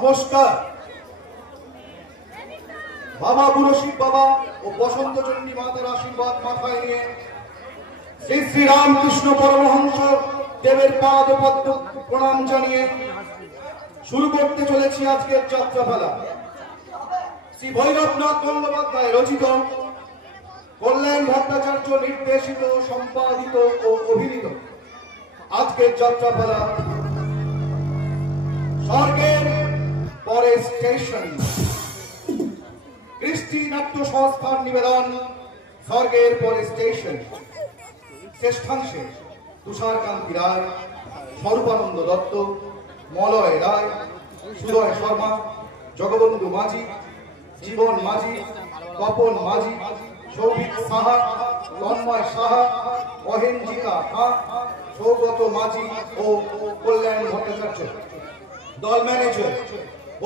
নমস্কার। বাবা বুড়ো শিব বাবা ও বসন্ত চণ্ডী মাতার আশীর্বাদ মাথায় নিয়ে শ্রী শ্রী রামকৃষ্ণ পরমহংস দেবের পাদপদ্ম প্রণাম জানিয়ে শুরু করতে চলেছি আজকের যাত্রাপালা। শ্রী ভৈরবনাথ গঙ্গোপাধ্যায় রচিত, কল্যাণ ভট্টাচার্য নির্দেশিত, সম্পাদিত ও অভিনীত আজকের যাত্রাপালা স্বর্গের পরে স্টেশন। কৃষ্টি নাট্য সংস্থার নিবেদন স্বর্গের পরে স্টেশন। শ্রেষ্ঠাংশে তুষারকান্তি রায়, স্বরূপানন্দ দত্ত, মলয় রায়, সুদয় শর্মা, জগবন্ধু মাঝি, জীবন মাঝি, তপন মাঝি, সৌভিক সাহা, তন্ময় সাহা, অহেঞ্জিতা খাঁ, সৌগত মাঝি ও কল্যাণ ভট্টাচার্য। দল ম্যানেজার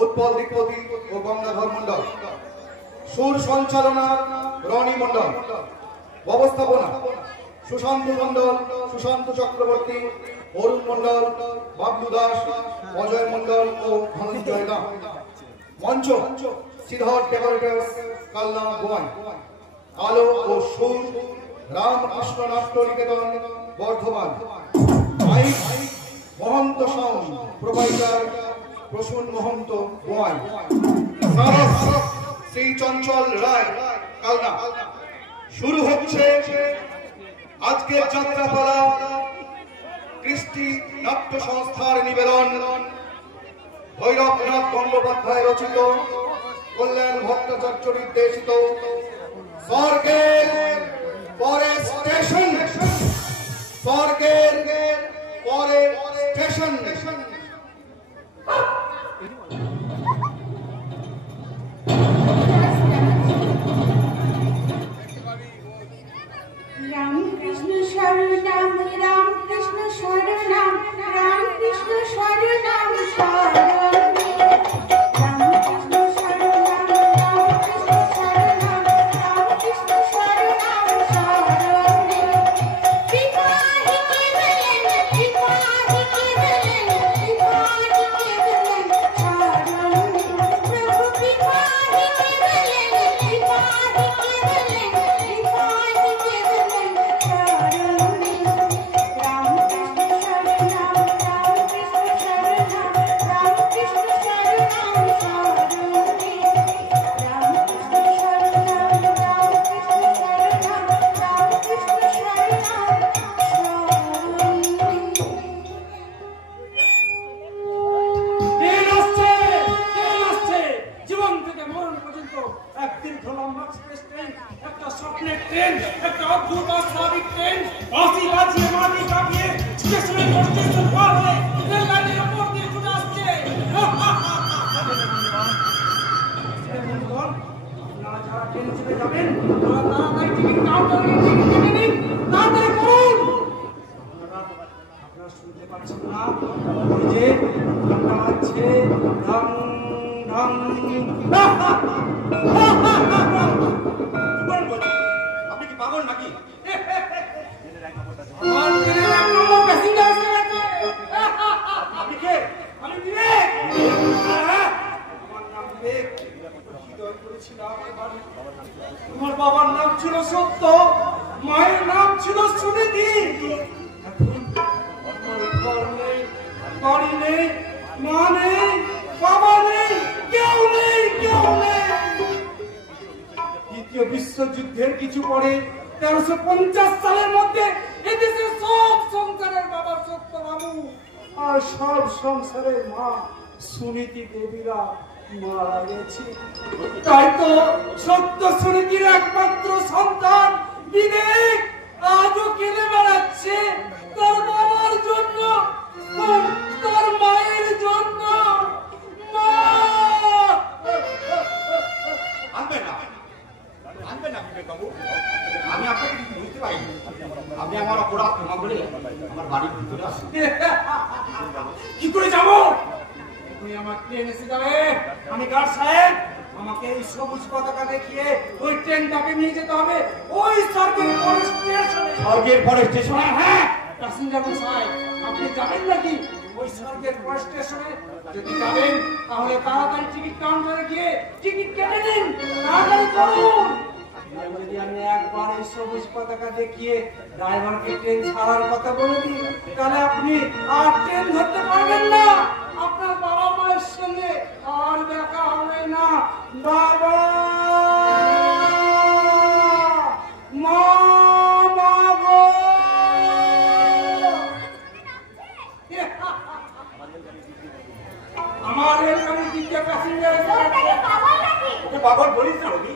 উৎপল দিকপতি ও গঙ্গাধর মন্ডল। সুর সঞ্চালনা রনি মন্ডল। ব্যবস্থাপনা সুশান্ত মন্ডল, সুশান্ত চক্রবর্তী, অরুণ মন্ডল, বাবলু দাস, অজয় মন্ডল ও ধনঞ্জয় দাস। মঞ্চ শ্রীধর ডেকোরেটরস, কালনা, গোয়াই। আলো ও সুর Ramakrishna Natya Niketan, Bardhaman. Mike Mahanta sound provider Prasun Mahanta, Goyai. Shri Chanchal Roy, Kalna. শুরু হচ্ছে আজকের যাত্রাপালা কৃষ্টি নাট্য সংস্থার নিবেদন ভৈরবনাথ গঙ্গোপাধ্যায় রচিত, কল্যাণ ভট্টাচার্য নির্দেশিত স্বর্গের পরে স্টেশন। স্বর্গের পরে স্টেশন। রামকৃষ্ণ শরণাম, রামকৃষ্ণ শরণাম, রামকৃষ্ণ শরণাম শরণে। রামকৃষ্ণ শরণাম, রামকৃষ্ণ শরণাম, রামকৃষ্ণ শরণাম শরণে। বিকারি কেবলেন, বিকারি কেবলেন, বিকারি কেবলেন শরণে। প্রভু বিকারি কেবলেন, বিকারি কেবলেন, বিকারি কেবলেন শরণে। রামকৃষ্ণ শরণাম, রামকৃষ্ণ শরণাম, রামকৃষ্ণ শরণাম শরণে। রামকৃষ্ণ শরণাম, রামকৃষ্ণ শরণাম, রামকৃষ্ণ শরণাম শরণে। জীবন থেকে মরণ পর্যন্ত এক দীর্ঘ লম্বা এক্সপ্রেস ট্রেন, একটা স্বপ্নের ট্রেন, একটা অদ্ভুত অস্বাভাবিক ট্রেন। বাঁশি বাজিয়ে মাটি কাঁপিয়ে স্টেশনে স্টেশন পার হয়ে রেল লাইনের ওপর দিয়ে ছুটে আসছে। বন্ধুগণ, আপনারা যারা ট্রেন চলে যাবেন তারা তাড়াতাড়ি টিকিট কাউন্টারে গিয়ে টিকিট কেটে নিন, তাড়াতাড়ি করুন। আপনারা শুনতে পাচ্ছেন না? ওই যে ঘন্টা বাজছে, ঢং ঢং। আপনি কি পাগল নাকি? আমার ট্রেনের এক নম্বর প্যাসেঞ্জার এসে গেছে। আপনি কে? আমি বিবেক। আমার নাম বিবেক। হৃদয় করেছিলাম এবার। তোমার বাবার নাম ছিল সত্য, মায়ের নাম ছিল সুনীতি। এখন আমার ঘর নেই, বাড়ি নেই, মা নেই, বাবা নেই, কেউ নেই, কেউ নেই। দ্বিতীয় বিশ্বযুদ্ধের কিছু পরে 1350 সালের মধ্যে এদেশের সব সংসারের বাবার সত্য সব সংসারের মা সুনীতি দেবীরা মারা গেছে। তাই তো সত্য সুনীতির একমাত্র সন্তান বিবেক আজও কেঁদে বেড়াচ্ছে তার বাবার জন্য, তার মায়ের জন্য। মা! আনবেন না বিবেক বাবু, আমি আপনাকে কিছু বুঝতে পারিনি। আপনি আমার অপরাধ ক্ষমা করে আমার বাড়ির ভিতরে আসুন। কি করে যাবো? তুমি আমার ট্রেন এসে যাবে। আমি গার্ড সাহেব, আমাকে এই সবুজ পতাকা দেখিয়ে ওই ট্রেনটাকে নিয়ে যেতে হবে ওই স্বর্গের পরের স্টেশনে। স্বর্গের পরের স্টেশনে? হ্যাঁ, প্যাসেঞ্জার মশাই, আপনি যাবেন নাকি ওই স্বর্গের পরের স্টেশনে? যদি যাবেন তাহলে তাড়াতাড়ি টিকিট কাউন্টারে গিয়ে টিকিট কেটে নিন, তাড়াতাড়ি করুন। যদি আমি একবার এই সবুজ পতাকা দেখিয়ে ড্রাইভারকে ট্রেন ছাড়ার কথা বলে দিই, তাহলে আপনি আর ট্রেন ধরতে পারবেন না। আপনার বাবা মায়ের সঙ্গে আর দেখা হবে না। বাবা, মা, মা গো! আমার রেলগাড়ির দিকে প্যাসেঞ্জার এসে গেছে। ওকে পাগল বলিস না রবি।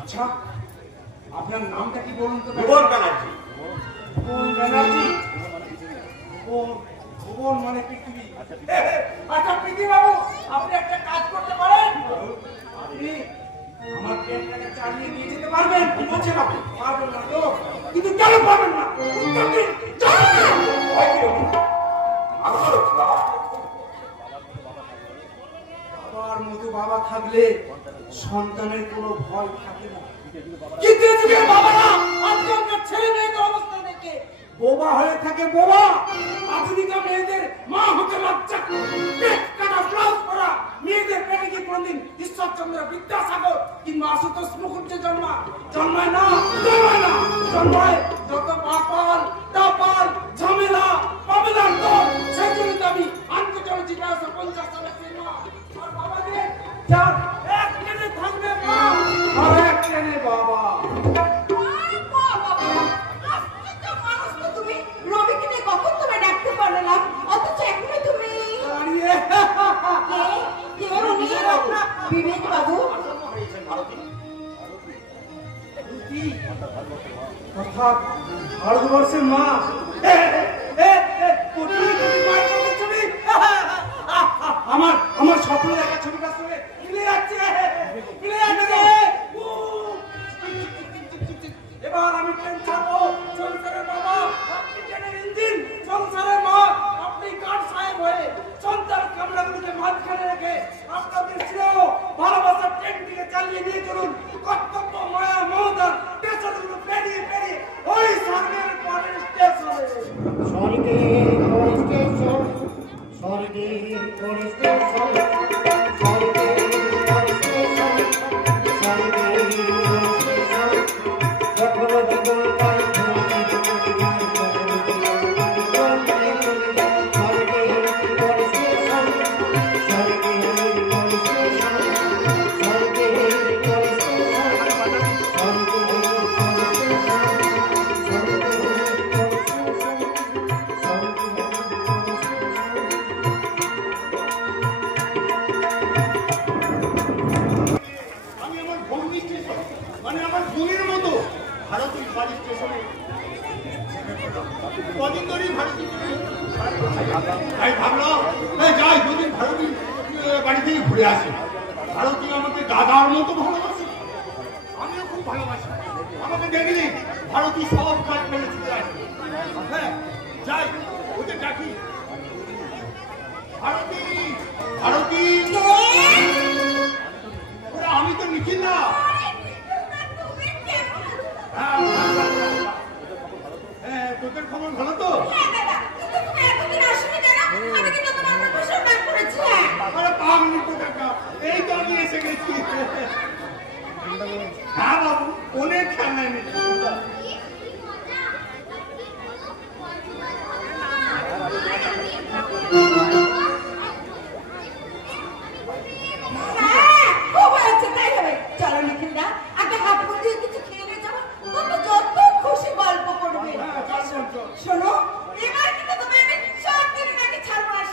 আচ্ছা, আপনার নামটা কি বলুন তো? ভুবন ব্যানার্জি। ভুবন ব্যানার্জি? ভুবন মানে পৃথিবী। আচ্ছা পৃথিবী বাবু, আপনি একটা কাজ করতে পারেন। আপনি আমার ট্রেনটাকে চালিয়ে নিয়ে যেতে পারবেন? কি বলছেন আপনি? পারবেন না তো? কিন্তু কেন পারবেন না? উত্তর দিন। ভয় কি রবি? আমি তো রয়েছি বাবা। বাবার মতো বাবা থাকলে সন্তানের কোনো ভয় থাকে না। কিন্তু যুগের বাবারা আজকালকার ছেলে মেয়েদের অবস্থা দেখে বোবা হয়ে থাকে। বোবা আধুনিক মেয়েদের মা হতে লজ্জা, পেট কাটা ব্লাউজ পরা মেয়েদের পেটে কি কোনদিন ঈশ্বরচন্দ্র বিদ্যাসাগর কিংবা আশুতোষ মুখুজ্জে জন্মায় না। জন্মায় যত বাপাল টাপাল ঝামেলা পাবেলার দল। সেই জন্য আমি আন্তর্জাতিক 50 সালের সিনেমা আর বাবাদের যার এক ট্রেনে থাকবে মা আর এক ট্রেনে বাবা। বিবেক বাবু, অর্থাৎ ভারতবর্ষের মা। আমার স্বপ্ন দেখা ছবি কাজ করে মিলে যাচ্ছে। এবার আমি ট্রেন ছাড়বো। সংসারের বাবা আপনি, ট্রেনের ইঞ্জিন। সংসারের মা আপনি, গার্ড সাহেব হয়ে সন্তান কামরাগুলিকে মাঝখানে রেখে আপনাদের শ্রেয় ভালোবাসার ট্রেনটিকে চালিয়ে নিয়ে চলুন। কর্তব্য মায়া মমতা স্টেশনগুলো পেরিয়ে ওই স্বর্গের পরের স্টেশনে। স্বর্গের পরের স্টেশন, স্বর্গের পরের স্টেশন, স্বর্গের পরের স্টেশন, স্বর্গের পরের স্টেশন। যখন জীবন তার স্বর্গের পরের স্টেশন, স্বর্গের পরের স্টেশন, স্বর্গের পরের আমি আমার ভগ্নী স্টেশন, মানে আমার বোনের মতো ভারতীর বাড়ি স্টেশনে কদিন ধরেই ভারতী তাই ভাবলাম যাই দুদিন ভারতীর বাড়ি থেকে ঘুরে আসি। ভারতী আমাকে দাদার মতো ভালোবাসে, আমিও খুব ভালোবাসি। আমাকে দেখলি ভারতী সব কাজ ফেলে চলে আসে। হ্যাঁ যাই, ওদের ডাকি। ভারতী, ভারতী, আমি তো নিখিল না। হ্যাঁ, তোদের খবর ভালো তো? আরে পাগলি কোথাকার, এই তো আমি এসে গেছি। হ্যাঁ বাবু, অনেক খেলনা এনেছি।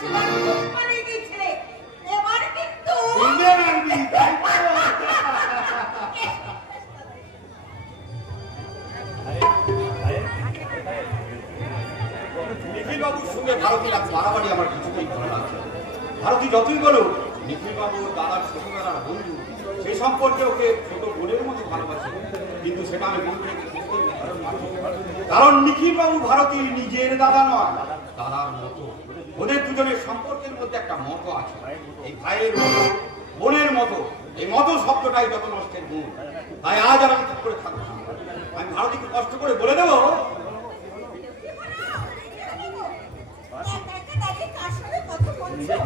সেবার পালিয়ে গিয়েছিলে, এবার কিন্তু ইন্ডিয়ান আর্মি, তাই তো? নিখিল বাবুর সঙ্গে ভারতীর মারামারি আমার কিছুতেই ভালো লাগছে। ভারতী যতই বলুক নিখিল বাবু দাদার ছোটবেলার বন্ধু, সে সম্পর্কে ওকে ছোট বোনের মতো ভালোবাসে, কিন্তু সেটা আমি বলতে কারণ নিখিল বাবু ভারতীর নিজের দাদা নয়, দাদার মতো। ওদের দুজনের সম্পর্কের মধ্যে একটা মতো আছে, এই ভাইয়ের মতো বোনের মতো। এই মতো শব্দটাই যত নষ্টের গুণ। তাই আজ আর আমি চুপ করে থাকবো না। আমি ভারতীকে কষ্ট করে বলে দেবো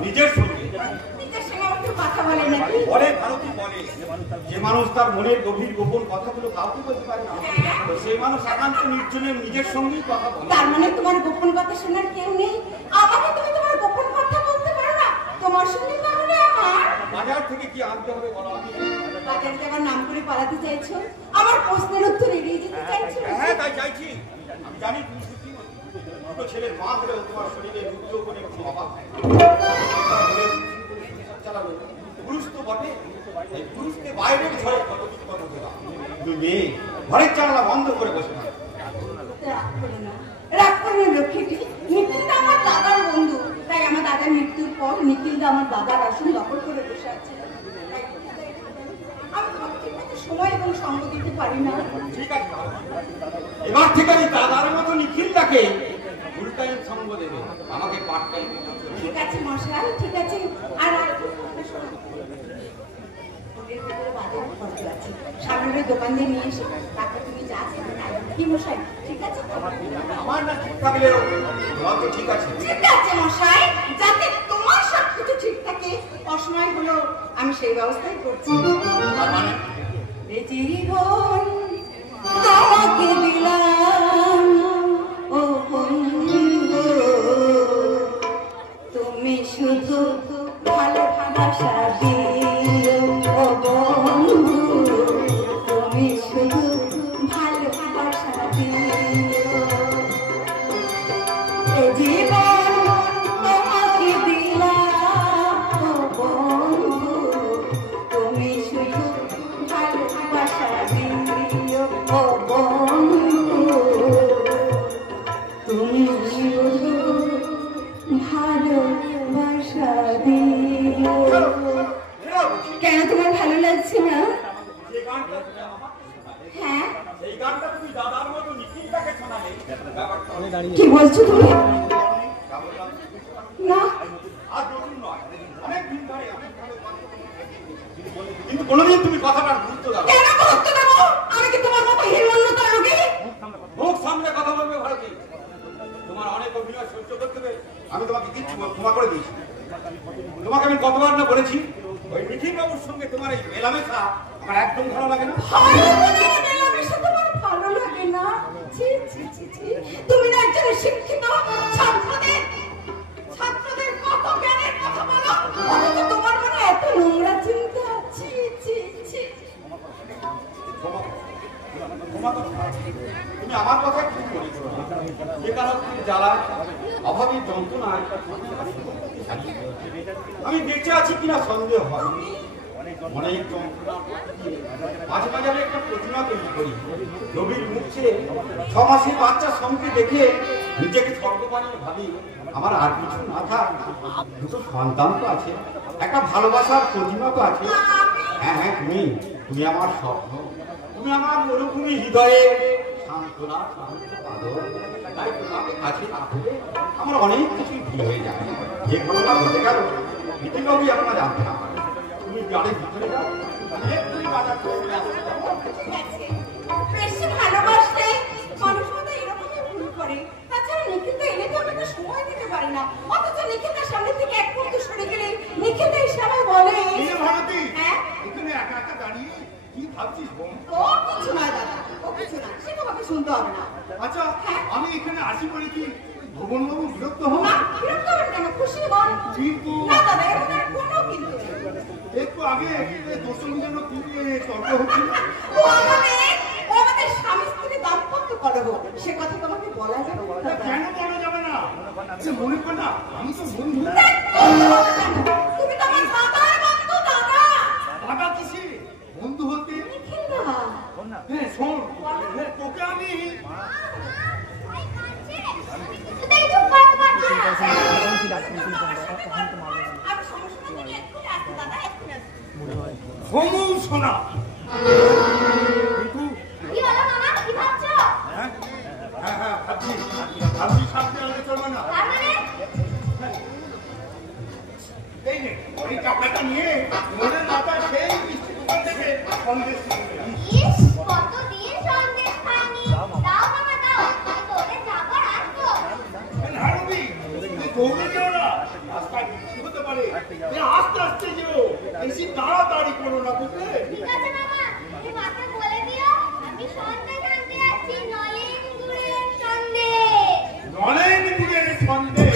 নিজের সঙ্গে। বলে ভারতী বলে যে মানুষ তার মনের গভীর গোপন কথাগুলো কাউকে বলতে পারে না, তো সেই মানুষ একান্ত নির্জনে নিজের সঙ্গেই কথা বলে। তার মানে তোমার গোপন কথা শোনার কেউ নেই? আমাকে তুমি তোমার গোপন কথা বলতে পারো না? তোমার সঙ্গে তাহলে আমার বাজার থেকে কি আনতে হবে বলো? আমি বাজারে যাবার নাম করে পালাতে চাইছো? আমার প্রশ্নের উত্তর এড়িয়ে যেতে চাইছো? হ্যাঁ তাই চাইছি। আমি জানি তুমি বুদ্ধিমতী। দুটো ছেলের মা হলেও তোমার শরীরে রূপযৌবনের কোনো অভাব নেই। চালাবে পুরুষ তো বটে, এই পুরুষকে বাইরের ঝড়ে কত কিছু কথা বলা। তুমি মেয়ে, ঘরের জানলা বন্ধ করে বসে থাকো। রাগ করো না, রাগ করো না লক্ষ্মীটি। নিখিলদা আমার দাদার বন্ধু, তাই আমার দাদার মৃত্যুর পর নিখিলদা আমার দাদার আসন দখল করে বসে আছে। আমি তোমাকে ঠিকমতো সময় এবং সঙ্গ দিতে পারি না। ঠিক আছে, এবার থেকে আমি দাদার মতো নিখিলটাকে ফুল টাইম সঙ্গ দেবে, আমাকে পার্ট টাইম। ঠিক আছে মশাই, ঠিক আছে। আর ওদের ভেতরে বাজার খরচ আছে, সামনের দোকান দিয়ে নিয়ে এসে তারপর তুমি যা চাইবে তাই কি মশাই? ঠিক আছে তো? আমার না ঠিক থাকলেও তোমার তো ঠিক আছে। ঠিক আছে মশাই, যাতে তোমার সব কিছু ঠিক থাকে, অসময় হলো আমি সেই ব্যবস্থাই করছি। তার মানে এ জীবন তোমাকে দিলাম ও বন্ধু, তুমি শুধু ভালোবাসা দিও ও বন্ধু, তুমি শুধু ভালোবাসা দিও। এ জীবন তোমাকে দিলাম ও বন্ধু, তুমি শুধু ভালোবাসা দিও ও বন্ধু, তুমি শুধু ভালোবাসা দিও। কেন তোমার ভালো লাগছে না? যে গানটা তুমি আমার হ্যাঁ, সেই গানটা তুমি দাদার মতো নিখিলটাকে শোনালে ব্যাপারটা কি বলছো তুমি? না, আর নতুন নয়, অনেক দিন ধরে অনেক ভালো কিন্তু কোনোদিন তুমি কথাটা গুরুত্ব দাও। কেন গুরুত্ব দেবো? আমি কি তোমার মতো হিরণ্যতা রোগী? মুখ সামনে কথা বলবে ভারতী। তোমার অনেক অভিনয় সহ্য করতে হবে, আমি তোমাকে কিচ্ছু ক্ষমা করে দিয়েছি। তোমাকে আমি কতবার না বলেছি ওই নিখিল বাবুর সঙ্গে তোমার এই মেলামেশা আমার একদম ভালো লাগে না। ভালো লাগে না? ছি ছি ছি ছি, তুমি না একজন শিক্ষিত ছাত্রদের কত জ্ঞানের কথা বলো, অথচ তোমার মনে এত নোংরা চিন্তা। ছি ছি ছি। তুমি আমার কথা কি মনে করো না? যে কারো জ্বালা অভাবের যন্ত্রণায় আমি বেঁচে আছি কিনা সন্দেহ হয়। অনেক যন্ত্রণা মাঝে মাঝে আমি একটা প্রতিমা তৈরি করি, রবির মুখে 6 মাসের বাচ্চা সঙ্গে দেখে নিজেকে স্বর্গবাণী ভাবি আমার আর কিছু না থাক, দুটো সন্তান তো আছে, একটা ভালোবাসার প্রতিমা তো আছে। হ্যাঁ হ্যাঁ, তুমি আমার স্বপ্ন, তুমি আমার মরুভূমি হৃদয়ে সান্ত্বনা, শান্ত আদর। তাই তোমাকে কাছে না হলে আমার অনেক কিছুই ভুল হয়ে যায়। যে ঘটনা ঘটে গেল নীতিবাবুই আপনার জানতে না পারে। তুমি গাড়ির ভিতরে যাও, আমি এক্ষুনি বাজার করে নিয়ে আসতে যাবো। ঠিক আছে, বেশি ভালোবাসলে মানুষ মতো এরকমই ভুল করে। তাছাড়া নিখিলদা এলে তো আমি তো সময় দিতে পারি না, অথচ নিখিলদার সামনে থেকে এক মুহূর্ত সরে গেলে নিখিলদা এসে আমায় বলে, এই ভারতী, হ্যাঁ এখানে একা একা দাঁড়িয়ে কি ভাবছিস বোন? ও কিছু নয় দাদা, ও কিছু না, সে তোমাকে শুনতে হবে না। আচ্ছা, আমি এখানে আসি বলে কি ভুবনবাবু বিরক্ত হন? না, বিরক্ত হবেন কেন? খুশি হন। কিন্তু না দাদা, এর মধ্যে কোনো কিন্তু নেই। একটু আগে তোর সঙ্গে যেন কি নিয়ে তর্ক হচ্ছিল। ও আমাদের স্বামী স্ত্রী দাম্পত্য কলহ, সে কথা তোমাকে বলা যাবে না তা দাদা। কেন বলা যাবে না? না মনে কর না আমি তো বন্ধু। তুমি তো আমার দাদার বন্ধু দাদা। দাদা কিসে বন্ধু হতে? হ্যাঁ শোন, তোকে আমি হোমু শোনা ভাবছি সামনে আগে চলবে না। এই নে ওই টাকাটা নিয়ে মনের মাথায় সেই মিষ্টি দোকান থেকে সন্দেশ কিনে হতে পারে আস্তে আস্তে যেও, বেশি তাড়াতাড়ি করো না বুঝলে? নলেন গুড়ের সন্দেশ,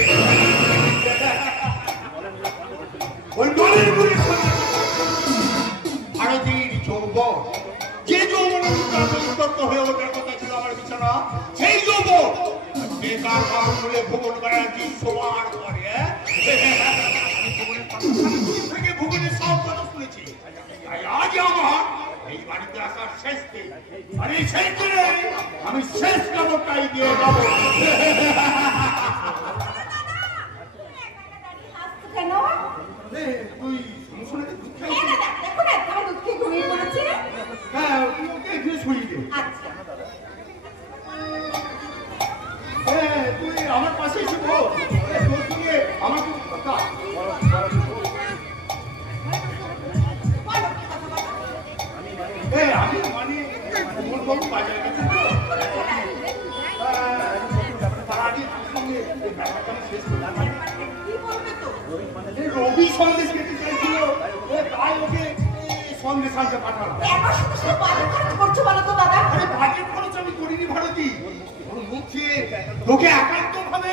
ওই নলেন গুড়ের সন্দেশ ভারতীর যৌবন, যে যৌবনের উত্তপ্ত হয়ে ওঠার কথা ছিল আমার বিছানা, সেই যৌবন বেকার কারণে ভুবন ব্যানার্জি সবার করে থেকে ভুবনের সব কথা শুনেছি। তাই আজ আমার এই বাড়িতে আসার শেষ দিন, আর এই শেষ দিনে আমি শেষ খবরটাই দিয়ে যাবো। তুই শুনে হ্যাঁ তুই শুনিয়ে দে। তুই আমার পাশে এসে বল, তোর সঙ্গে আমার খুব কথা। আমি মানে বাবু বাজারে গেছি তো, রবি সন্দেশ খেতে চাইছিল, তাই ওকে সন্দেশ আনতে পাঠালাম। আরে বাজেট খরচ আমি করিনি ভারতী, মুখে তোকে একান্ত ভাবে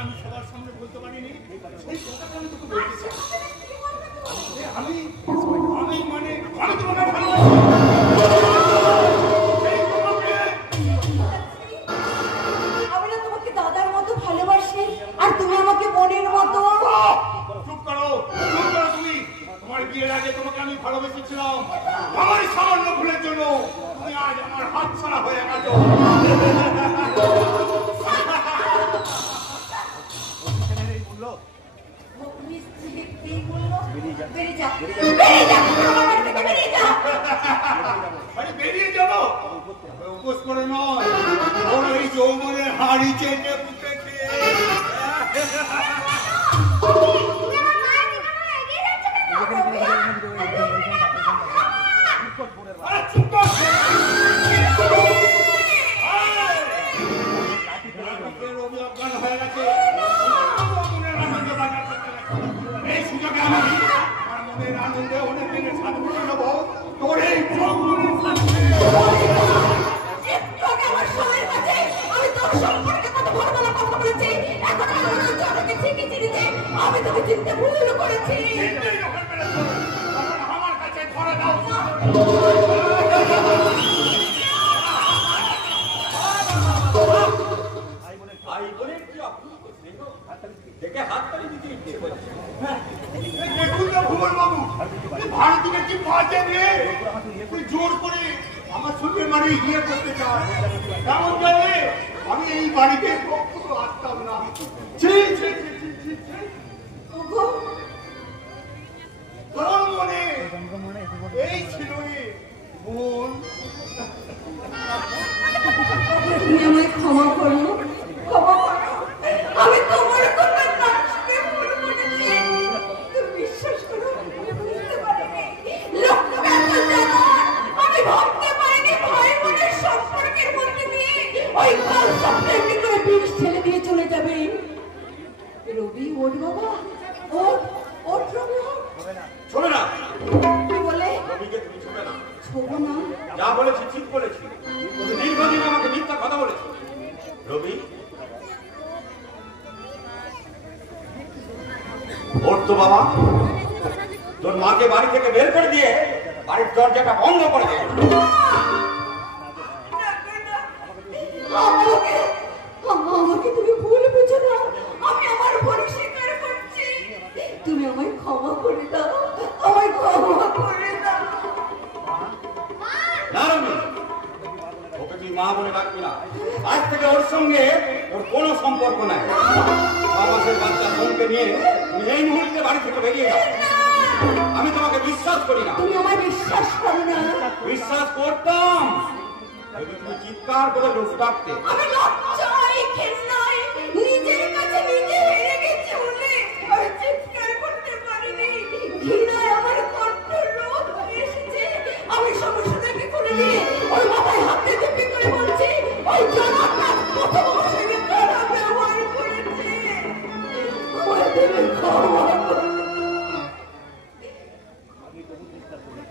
আমি সবার সামনে বলতে পারিনি, সেই কথাটা আমি তোকে বলতেছি। আমি মানে আমি তোমাকে ভালোবাসি, আমরা তোমাকে দাদার মতো ভালোবাসি আর তুমি আমাকে বোনের মতো। চুপ করো তুমি। তোমার বিয়ের আগে তোমাকে আমি ভালোবেসেছিলাম, আমার সামান্য ভুলের জন্য তুমি আজ আমার হাত ছাড়া হয়ে গেছো। বেরিয়ে যাবো উপোস করে নয়, ওর এই যৌবনের হাড়ি চেটে পুটে খেয়ে। চুপ কর, রবি অজ্ঞান হয়ে গেছে, এই সুযোগে আমি আমার মনের আনন্দে অনেক দিনের সাথে বসে নেবো তোর এই যৌবনের সাথে। আমি তোকে চিনতে ভুল করেছি। আমার কাছে ধরে দাও। দেখুন না ভুবন বাবু, ভারতীকে কি বাজে নিয়ে তুই জোর করে আমার সঙ্গে মানে ইয়ে করতে চাস, কেমন জানে আমি এই বাড়িতে কখনো আসতাম না। তোর মনে এই ছিল রে বোন। তুমি আমায় ক্ষমা করো, ক্ষমা করো, আমি তোমার কথা না শুনে ভুল করেছি। তুমি বিশ্বাস করো, আমি বুঝতে পারিনি লোকটা এত জানো, আমি ভাবতে পারিনি ভাই বোনের সম্পর্কের মধ্যে দিয়ে ওই কাল স্বপ্নের ভিতরে বিষ ছেলে দিয়ে চলে যাবে। রবি ওঠ বাবা, ওঠ রবি, শোনো না, কি বলে? রবিকে তুমি ছোবে না। ছোবো না? যা বলেছি ঠিক বলেছি, তুমি দীর্ঘদিন আমাকে মিথ্যা কথা বলেছো। রবি ওর তো বাবা, তোর মাকে বাড়ি থেকে বের করে দিয়ে বাড়ির দরজাটা বন্ধ করে দে। ওর কোনো সম্পর্ক নাই। 6 মাসের বাচ্চা বোনকে নিয়ে তুমি এই মুহূর্তে বাড়ি থেকে বেরিয়ে যাও। আমি তোমাকে বিশ্বাস করি না। তুমি আমার বিশ্বাস করো না? বিশ্বাস করতাম যদি তুমি চিৎকার করে লোক ডাকতে। আমি লজ্জায় ঘেন্নায় নিজের কাছে নিজে হেরে গেছি বলে আমি চিৎকার করতে পারিনি। ঘৃণায় আমার কণ্ঠ রোধ হয়ে এসেছে। আমি সমস্যাটাকে খুলে নিয়ে ওর মাথায় হাত দিয়ে চেপে করে বলছি, ওই জনকটা কত বড় সেদিন খারাপ ব্যবহার করেছে। আমার দেবে ক্ষমা করো।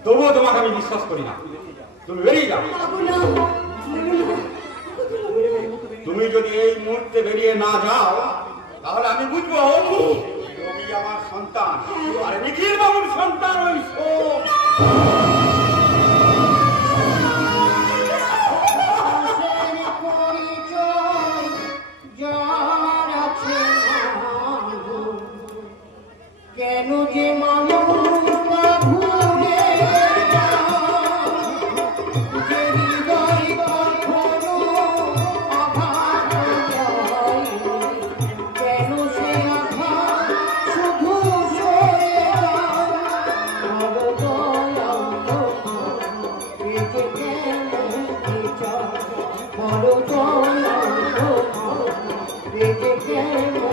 তবুও তোমাকে আমি বিশ্বাস করি না। তুমি বেরিয়ে যাও। তুমি যদি এই মুহূর্তে বেরিয়ে না যাও তাহলে আমি বুঝবো রবি আমার সন্তান আর নিখিল বাবুর সন্তান। ওই কেন যে মানুষটা ভুলে যে হৃদয় কখনো আঘাত পায়নি, কেন সে আঘাত শুধু সয়ে যায়। বড় দয়াল তোমার এ যে কেমন বিচার, বড় দয়াল তোমার এ যে কেমন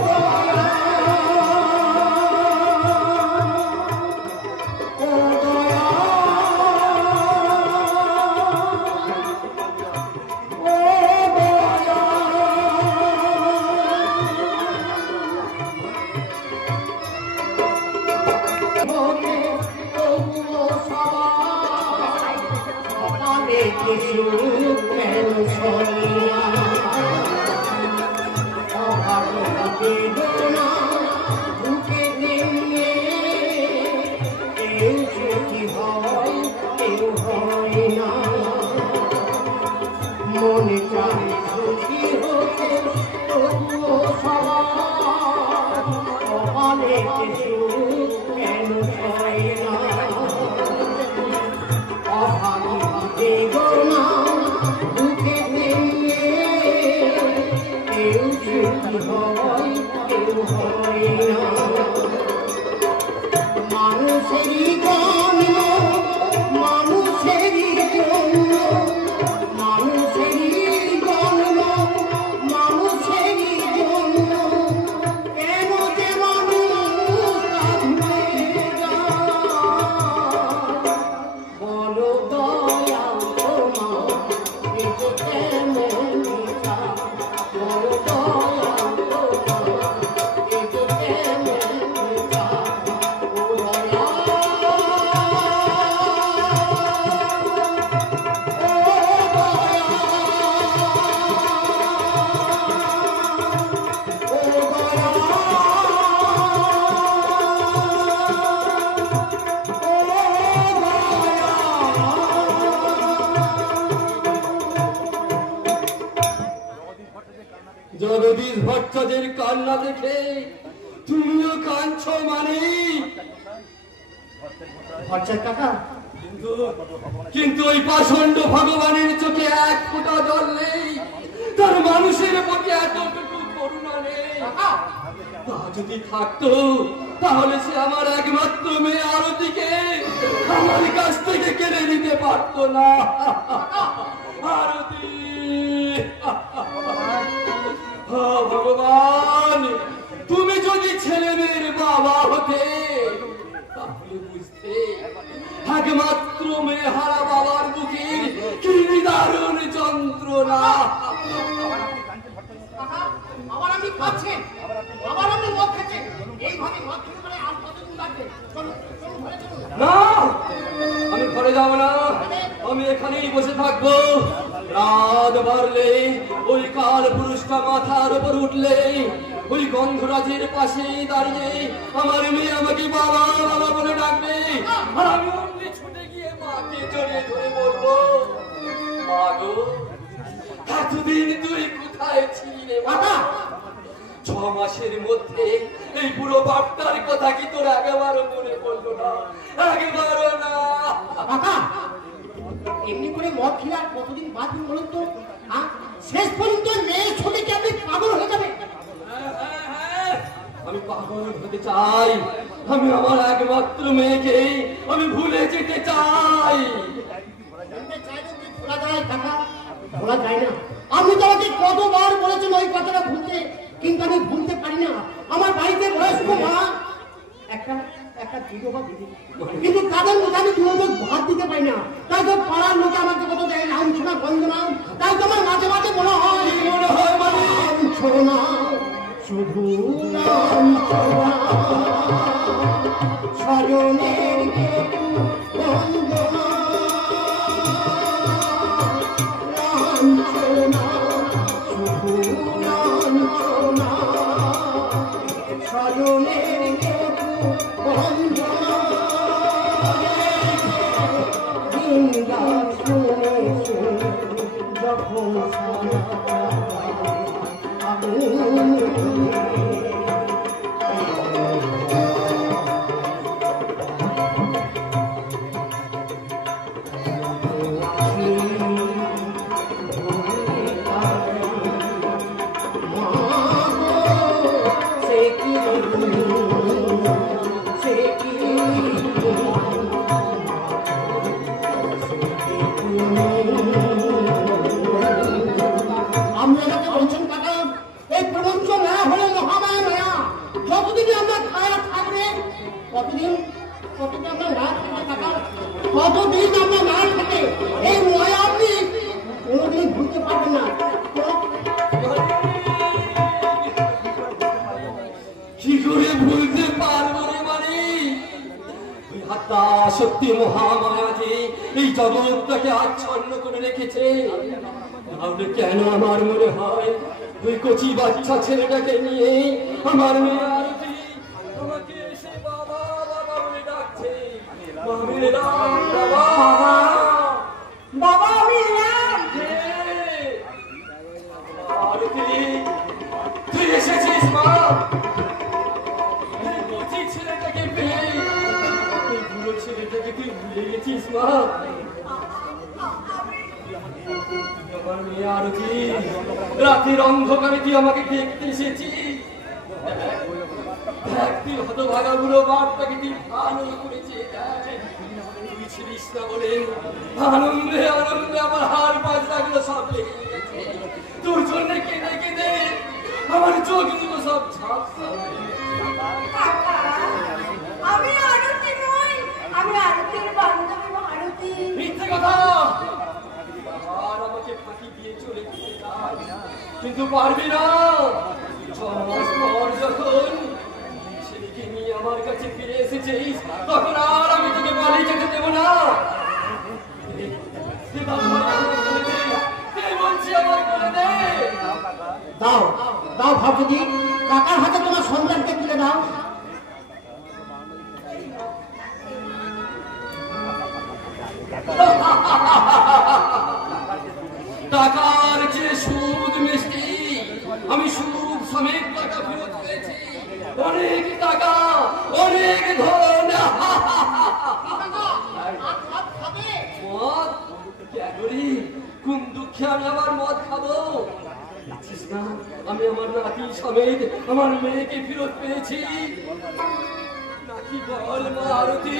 মনে চাই সুখী হতে তবুও সবার অনেক সুখ কেন হয় না। অভাবী বেদনা বুকে নিয়ে কেউ সুখী হয় কেউ হয় না। মানুষেরই জন্ম মানুষেরই জন্য, মানুষেরই জন্ম মানুষেরই জন্য, কেন যে মানুষ কাঁদবে যায়। বলো দয়াল তোমার এ যে কেমন বিচার, বলো দয়াল তোমার এ যে কেমন বিচার। ও জগদীশ ভট্টাচার্যের কান্না দেখে তুমিও কাঁদছো মানে? ভট্টাচার্য কাকা, কিন্তু ওই পাষণ্ড ভগবানের চোখে এক ফোঁটা জল নেই, তার মানুষের প্রতি এতটুকু করুণা নেই। তা যদি থাকতো তাহলে সে আমার একমাত্র মেয়ে আরতিকে আমার কাছ থেকে কেড়ে নিতে পারতো না। আরতি, ভগবান, তুমি যদি ছেলে মেয়ের বাবা হতে তাহলে বুঝতে একমাত্র মেয়ে হারা বাবার বুকের কি দারুণ যন্ত্রণা। আবার আপনি খাচ্ছেন, আবার আপনি মদ খাচ্ছেন, এইভাবে মদ খেতে পারে আর কতদিন লাগবে? চলুন চলুন ঘরে চলুন। না, আমি ঘরে যাবো না, আমি এখানেই বসে থাকবো। রাত বাড়লে ওই কাল পুরুষটা মাথার উপর উঠলে ওই গন্ধরাজের পাশে দাঁড়িয়ে আমার মেয়ে আমাকে বাবা বাবা বলে ডাকবে, আর আমি অমনি ছুটে গিয়ে মাকে জড়িয়ে ধরে বলবো, মা গো, এতদিন তুই কোথায় ছিলে বাবা? 6 মাসের মধ্যে এই পুরো বাপটার কথা কি তোর একেবারও মনে পড়লো না? একেবারও না। কাকা, এমনি করে মদ খেলে আর কতদিন বাঁচবেন বলুন তো? শেষ পর্যন্ত মেয়ে ছোটকে আপনি শহীদ হতে চাই। আমি আমার একমাত্র মেয়েকে আমি ভুলে যেতে চাই। জানতে চাইলেন যে ভোলা যায় কাকা? ভোলা যায় না। আমি তোমাকে কতবার বলেছিলাম ওই কথাটা ভুলতে, কিন্তু আমি ভুলতে পারি না। আমার বাড়িতে বয়স্ক মা একটা বিধবা দিদি, কিন্তু তাদের মধ্যে আমি দুটো ভাত দিতে পারি না। তাই তো পাড়ার লোকে আমাকে কত দেয় নাম শোনা বন্ধ নাম। তাই তোমার মাঝে মাঝে মনে হয় নাম শোনা, শুধু নাম শোনা, স্বজনের বন্দনা, নাম শোনা, শুধু নাম শোনা, স্বজনের বন্দনা, দিন রাত শুনে শুনে যখন কতদিন আমরা না থাকে এই ময় আপনি কোনোদিন ভুলতে পারবেন না। কি করে ভুলতে পারবো রে মানে? ওই হাতটা সত্যি মহামায়া যে এই জগৎটাকে আচ্ছন্ন করে রেখেছে। তাহলে কেন আমার মনে হয় ওই কচি বাচ্চা ছেলেটাকে নিয়ে আমার মেয়ে আরতি আমাকে এসে বাবা বাবা বলে ডাকছে। বাবা আমি এলাম। তুই এসেছিস মা? কচি ছেলেটাকে পেয়ে এই বুড়ো ছেলেটাকে তুই ভুলে গেছিস মা? আমার মেয়ে আরতি রাতের অন্ধকারে তুই আমাকে দেখতে এসেছিস। তুই হতভাগা বুড়ো বাপটাকে তুই ভালো করেছিস। তুই ছিলিস না বলে আনন্দে আনন্দে আমার হাড় পাঁচটাগুলো সব লেগে গেছে। তোর জন্য কেঁদে কেঁদে আমার চোখগুলো সব ছাপ। কাকা, আমি আরতি নই, আমি আরতির বান্ধবী আরতি। মিথ্যে কথা। আর আমাকে ফাঁকি দিয়ে চলে যেতে চাই, কিন্তু পারবি না। 6 মাস পর যখন ছেলেকে নিয়ে আমার কাছে ফিরে এসেছিস তখন আর আমি তোকে পালিয়ে যেতে দেবো না। দাও দাও ভাবছি কাকার হাতে তোমার সন্তানকে তুলে দাও। টাকার যে সুদ মিষ্টি, আমি সুদ সমেত টাকা ফেরত পেয়েছি। অনেক টাকা, অনেক ধন। মদ কেন রে? কোন দুঃখে আমি আবার মদ খাবো? দেখছিস না আমি আমার নাতি সমেত আমার মেয়েকে ফেরত পেয়েছি নাকি? বল মা আরতি।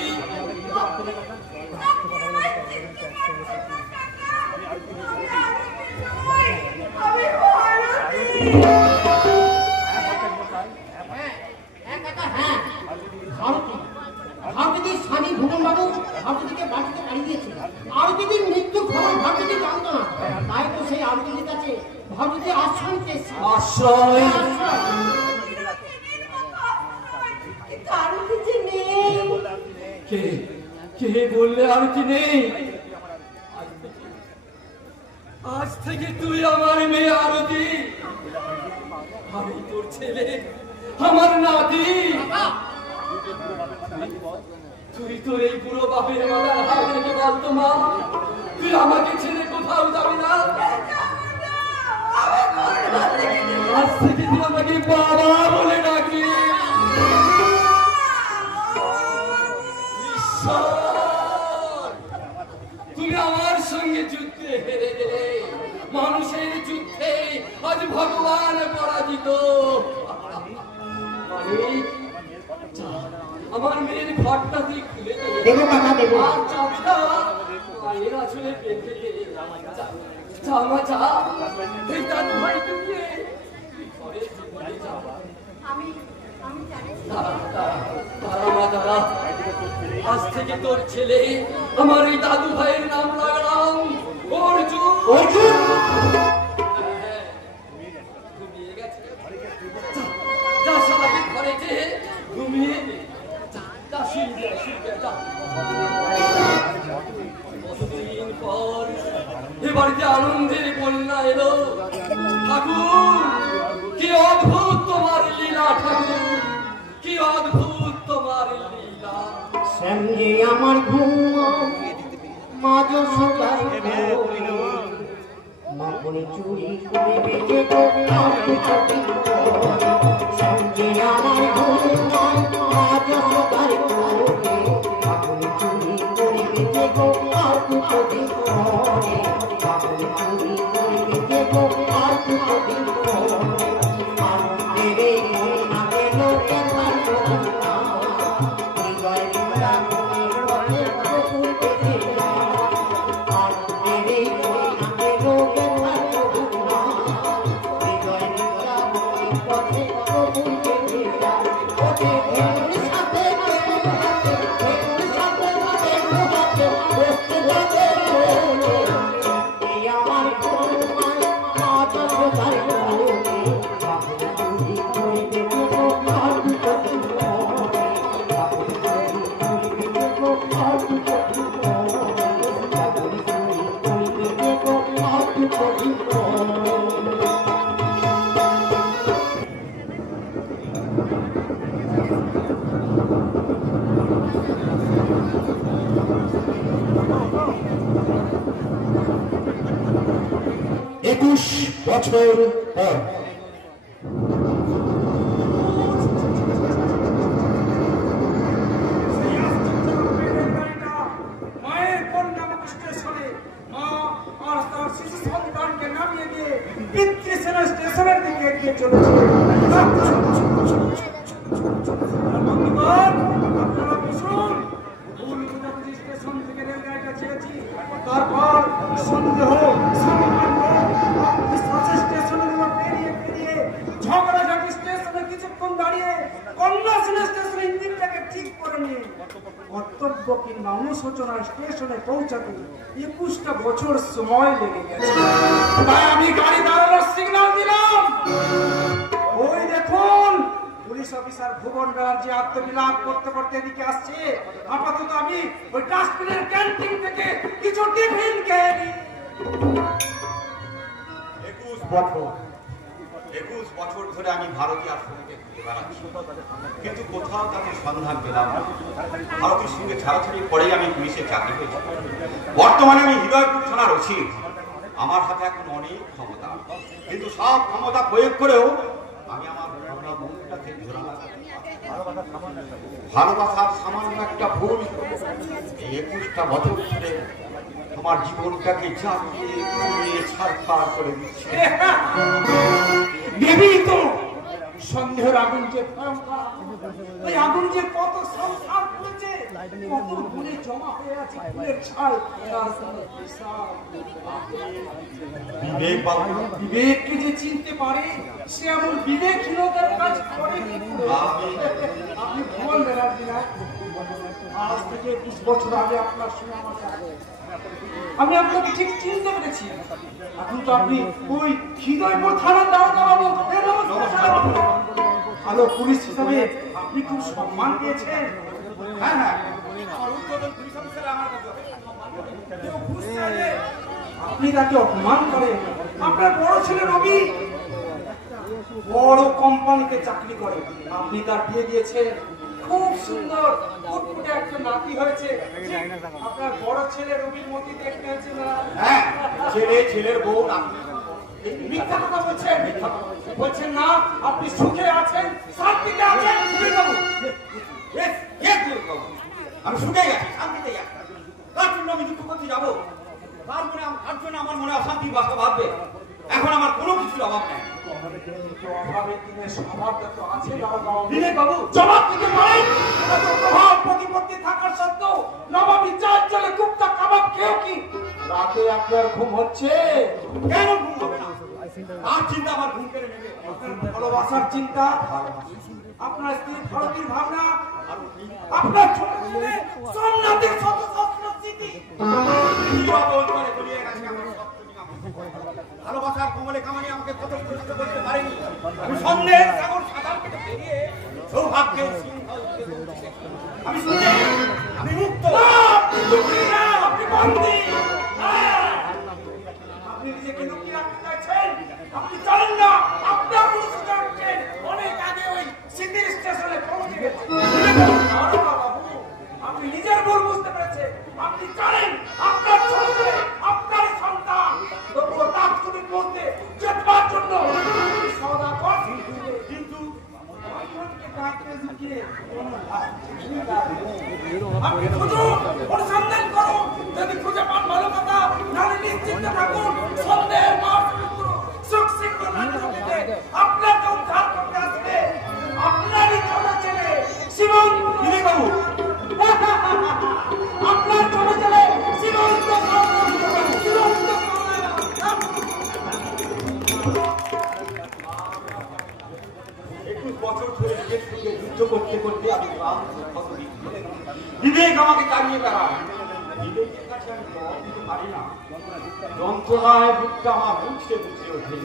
ভারতীয় স্বামী ভুবন বাবু ভারতীকে বাড়িতে পাঠিয়ে দিয়েছে। আরতিদির মৃত্যু খবর ভারতীদি জানতো না, তাই তো সেই আরতিদির কাছে ভারতীদি আশ্রয় চেয়েছে। আশ্রয়? আরতি যে নেই। কে কে বললে আরতি নেই? আজ থেকে তুই আমার মেয়ে আরতি, আমি তোর ছেলে, আমার নাতি। তুই তোর এই পুরো বাপের মাথার হাত রেখে বলতো মা, তুই আমাকে ছেড়ে কোথাও যাবি না। আজ থেকে তুই আমাকে বাবা বলে ডাকবি। তুমি আমার সঙ্গে যুদ্ধে হেরে গেলে, মানুষের যুদ্ধে আজ ভগবান পরাজিত। দেবো কাকা দেবো। মায়ের আসলে বেঁধে দে। যা মা যা, এই দাদু ভাইকে নিয়ে ঘরে চলে যা। আমি জানি দাঁড়া মা দাঁড়া, আজ থেকে তোর ছেলে আমার এই দাদু ভাইয়ের নাম রাখলাম অর্জুন। অর্জুন ঘুমিয়ে গেছে, যা সবাইকে ঘরে যে ঘুমিয়ে নে। যা শুনবে যা। কতদিন পর এ বাড়িতে আনন্দের বন্যা এলো। ঠাকুর, কি অদ্ভুত তোমার লীলা ঠাকুর, কি অদ্ভুত তোমার লীলা। সঙ্গে আমার ঘুম মাঝ সকাল মাপনে চুরি করে বেঁচে সঙ্গে আমার ঘুম মাঝ সকাল মাপনে চুরি করে বেঁচে আর দুটো দিন পরে মাপনে চুরি করে বেঁচে আর দুটো দিন পরে দেবে না গেল বছর পর মায়ের কোন নামক স্টেশনে মা আর তার শিশু সন্তানকে নামিয়ে দিয়ে পিতৃসেনা স্টেশনের দিকে এগিয়ে চলেছে। বন্ধুগণ, আপনারা বসুন। ভুল বুঝাবুঝি স্টেশন থেকে রেলগাড়িটা ছেড়েছি, তারপর সন্দেহ স্টেশনের উপর পেরিয়ে ঝগড়াঝাটি স্টেশনে কিছুক্ষণ দাঁড়িয়ে কন্যাশ্রী স্টেশনের ইঞ্জিনটাকে ঠিক করে নিয়ে কর্তব্য কিংবা অনুশোচনা স্টেশনে পৌঁছাতে 21টা বছর সময় লেগে গেছে। তাই আমি গাড়ি দাঁড়ানোর সিগন্যাল দিলাম। ওই দেখুন, পুলিশ অফিসার ভুবন ব্যানার্জি আত্মবিলাপ করতে করতে এদিকে আসছে। আপাতত আমি ওই ডাস্টবিনের ক্যান্টিন থেকে কিছু টিফিন খেয়ে নিই। 21 বছর ধরে আমি ভারতীয় আশ্রমকে ঘুরে বেড়াচ্ছি, কিন্তু কোথাও তাকে সন্ধান পেলাম না। ভারতীর সঙ্গে ছাড়াছাড়ি পরেই আমি পুলিশে চাকরি পেয়েছি। বর্তমানে আমি হৃদয়পুর থানার ওসি। আমার হাতে এখন অনেক ক্ষমতা, কিন্তু সব ক্ষমতা প্রয়োগ করেও আমি আমার মনটাকে জোড়া লাগাতে ভালোবাসার সামান্য একটা ভুল এই 21টা বছর ধরে আমার জীবনটাকে জ্বালিয়ে ছাড়খাড় করে দিচ্ছে। ভেবেই তো সন্দেহের আগুন যে ভয়ঙ্কর, ওই আগুন যে কত সংসার করেছে, কত গুণে জমা হয়ে আছে ফুলের ছাল। বিবেককে যে চিনতে পারে সে এমন বিবেকহীনতার কাজ করে কি করে? আপনি ভুবন ব্যানার্জি না? আজ থেকে 20 বছর আগে আপনার সঙ্গে আমার দেখা। আমি আপনাকে ঠিক চিনতে পেরেছি। এখন তো আপনি ওই হৃদয়পুর থানার দারোগা। ভালো পুলিশ হিসাবে আপনি খুব সম্মান পেয়েছেন। হ্যাঁ হ্যাঁ, আমার উদ্বোধন পুলিশ অফিসার আমার কাছে কেউ ঘুষ চাইলে আপনি তাকে অপমান করেন। আপনার বড় ছেলে রবি বড় কোম্পানিতে চাকরি করে, আপনি তার বিয়ে দিয়েছেন। খুব সুন্দর ফুটফুটে একটা নাতি হয়েছে। আপনার বড় ছেলে রবির মতি দেখতে হয়েছে না? হ্যাঁ, ছেলের বউ নাতি। মিথ্যা কথা বলছেন, বলছেন না আপনি সুখে আছেন, শান্তিতে আছেন। আমি সুখে গেছি, শান্তিতে গেছি। তার জন্য আমি দুঃখ করতে যাবো? তার জন্য আমার মনে অশান্তি বাসা ভাববে। এখন আমার কোনো কিছুর অভাব নেই। কিন্তু অভাবের দিনে স্বভাবটা তো আছে দারোগা বিবেক বাবু জবাব দিতে পারেন। এত প্রভাব প্রতিপত্তি থাকার সত্ত্বেও নবাবী চাল চলে কুপ্তা কাবাব খেয়েও কি রাতে আপনার ঘুম হচ্ছে? কেন ঘুম হবে না? আর চিন্তা আমার ঘুম কেড়ে নেবে। আপনার ভালোবাসার চিন্তা, আপনার স্ত্রী ভারতীর ভাবনা, আপনার ছোট ছেলে সোমনাথের শত শত স্মৃতি। ভালোবাসার কমলে কামানি আমাকে কত কষ্ট করতে পারেনি। আমি সন্দেহের সাগর সাঁতার কেটে পেরিয়ে সৌভাগ্যের সিংহল দিকে পৌঁছেছি। আমি শুনে আমি মুক্ত। আপনি লুকিয়ে না, আপনি বন্দী। আপনি নিজেকে লুকিয়ে রাখতে চাইছেন। আপনি জানেন না আপনার অনুসরণ করছেন অনেক আগে ওই সিদ্ধির স্টেশনে পৌঁছে গেছে। আপনি নিজের ভুল বুঝতে পেরেছেন। আপনি জানেন আপনার ছোট ছেলে আপনার সন্তান তবুও তার ছবি পড়তে চেতবার জন্য সদা করছি। কিন্তু আপনি খুঁজুন, অনুসন্ধান করুন। যদি খুঁজে পান ভালো কথা, নাহলে নিশ্চিন্ত থাকুন সন্দেহের মাঠ সুখ সিংহ নাটকে আপনাকে উদ্ধার করতে আসবে আপনারই ছোট ছেলে সীমন্ত। বিবেক বাবু আপনার ছোট ছেলে সীমন্ত। 21 বছর ধরে নিজের সঙ্গে যুদ্ধ করতে করতে আমি বিবেক আমাকে তাড়িয়ে বেড়ায়। বিবেকের কাছে আমি জবাব দিতে পারি না। যন্ত্রণায় বুকটা আমার বুঝতে বুঝতে ওঠে।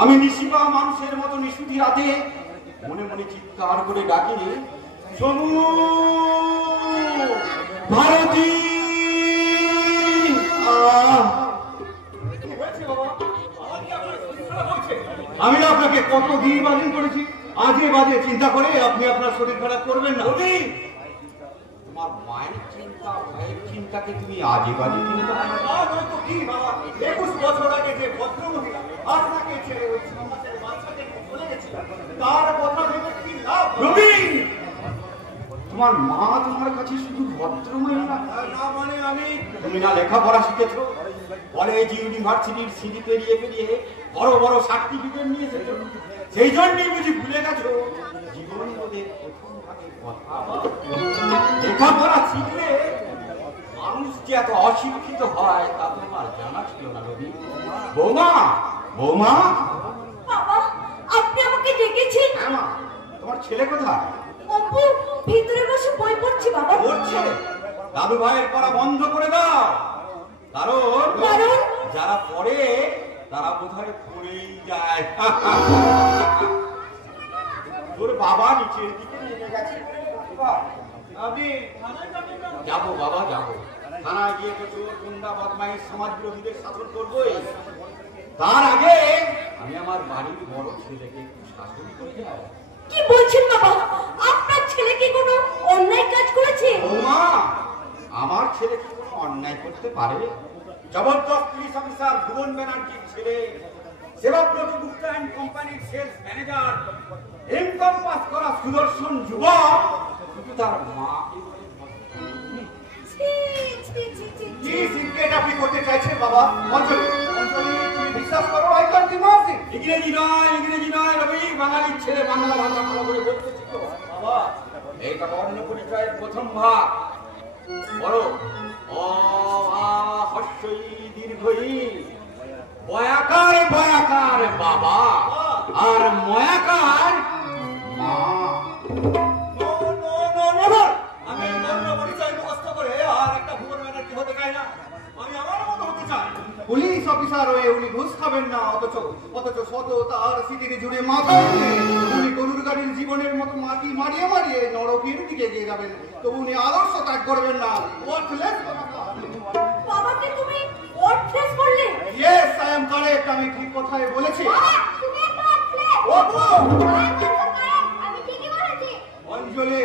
আমি নিশিপা মানুষের মতো নিশুতি রাতে মনে মনে চিৎকার করে ডাকি, সমু ভারতী। আমি না আপনাকে কত দিন বাজিন করেছি, আজে বাজে চিন্তা করে আপনি আপনার শরীর খারাপ করবেন না। তোমার মায়ের চিন্তা ভাইয়ের চিন্তাকে তুমি আজে বাজে চিন্তা কি বাবা? 21 বছর আগে যে ভদ্র মহিলা আপনাকে ছেড়ে ওই সমাজের বাচ্চাকে চলে গেছিল, তার কথা ভেবে কি লাভ? রবি, তোমার মা তোমার কাছে শুধু ভদ্র মহিলা না মানে তুমি না লেখাপড়া শিখেছো, কলেজ ইউনিভার্সিটির সিঁড়ি পেরিয়ে পেরিয়ে বড় বড় সার্টিফিকেট নিয়ে এসেছো, সেই জন্যই বুঝি ভুলে গেছো জীবন বোধের প্রথম ভাগের কথা। লেখাপড়া শিখলে মানুষ যে এত অশিক্ষিত হয় তা তোমার জানা ছিল না রবি। বৌমা বৌমা। বাবা, আপনি আমাকে ডেকেছেন? হ্যাঁ মা, তোমার ছেলে কোথায়? অপু ভিতরে বসে বই পড়ছে বাবা। পড়ছে? দাদু ভাইয়ের পড়া বন্ধ করে দাও, কারণ যারা পড়ে তারা বোধহয় পড়েই যায়। তোর বাবা নিচের দিকে নেমে গেছে। আমি যাবো বাবা, যাবো। থানায় গিয়ে তো চোর গুন্ডা বদমাইশ সমাজ বিরোধীদের শাসন করবোই। তার আগে আমি আমার বাড়ির বড় ছেলেকে একটু শাসন করতে হবে। কি বলছেন বাবা? আপনার ছেলে কি কোনো অন্যায় কাজ করেছে? বৌমা, আমার ছেলে কি কোনো অন্যায় করতে পারে? জবরদস্ত পুলিশ অফিসার ভুবন ব্যানার্জির ছেলে, সেবাব্রত গুপ্তা অ্যান্ড কোম্পানির সেলস ম্যানেজার, এমকম পাস করা সুদর্শন যুবক, কিন্তু তার মাকে কি সিক্রেট আপনি করতে চাইছেন বাবা? অঞ্জলি, অঞ্জলি, তুমি বিশ্বাস করো আই ক্যান ডিমান্ড ইট। ইংরেজি নয় রবি, বাঙালির ছেলে বাংলা ভাষা ভালো করে বলতে শিখো বাবা। এইটা বর্ণ পরিচয়ের প্রথম ভাগ। বড় অ আ হস্যই দীর্ঘই, বয়াকার বয়াকার বাবা আর ময়াকার মা। আমি বর্ণ পরিচয় মুখস্থ করে আর একটা ভুবন ব্যানার্জি হতে চাই না। আমি আমার মতো হতে চাই। পুলিশ অফিসার হয়ে উনি ঘুষ খাবেন না, অথচ শত তার স্মৃতির জুড়ে মাথা উনি গরুর গাড়ির জীবনের মতো মাটি মারিয়ে মারিয়ে নরকের দিকে এগিয়ে যাবেন, তবু উনি আদর্শ ত্যাগ করবেন না। বাবাকে তুমি ওয়ার্থলেস বললে? Yes, I am correct. আমি ঠিক কথাই বলেছি। বাবা, তুমি একটা ওয়ার্থলেস। আমি ঠিকই বলেছি। অঞ্জলি,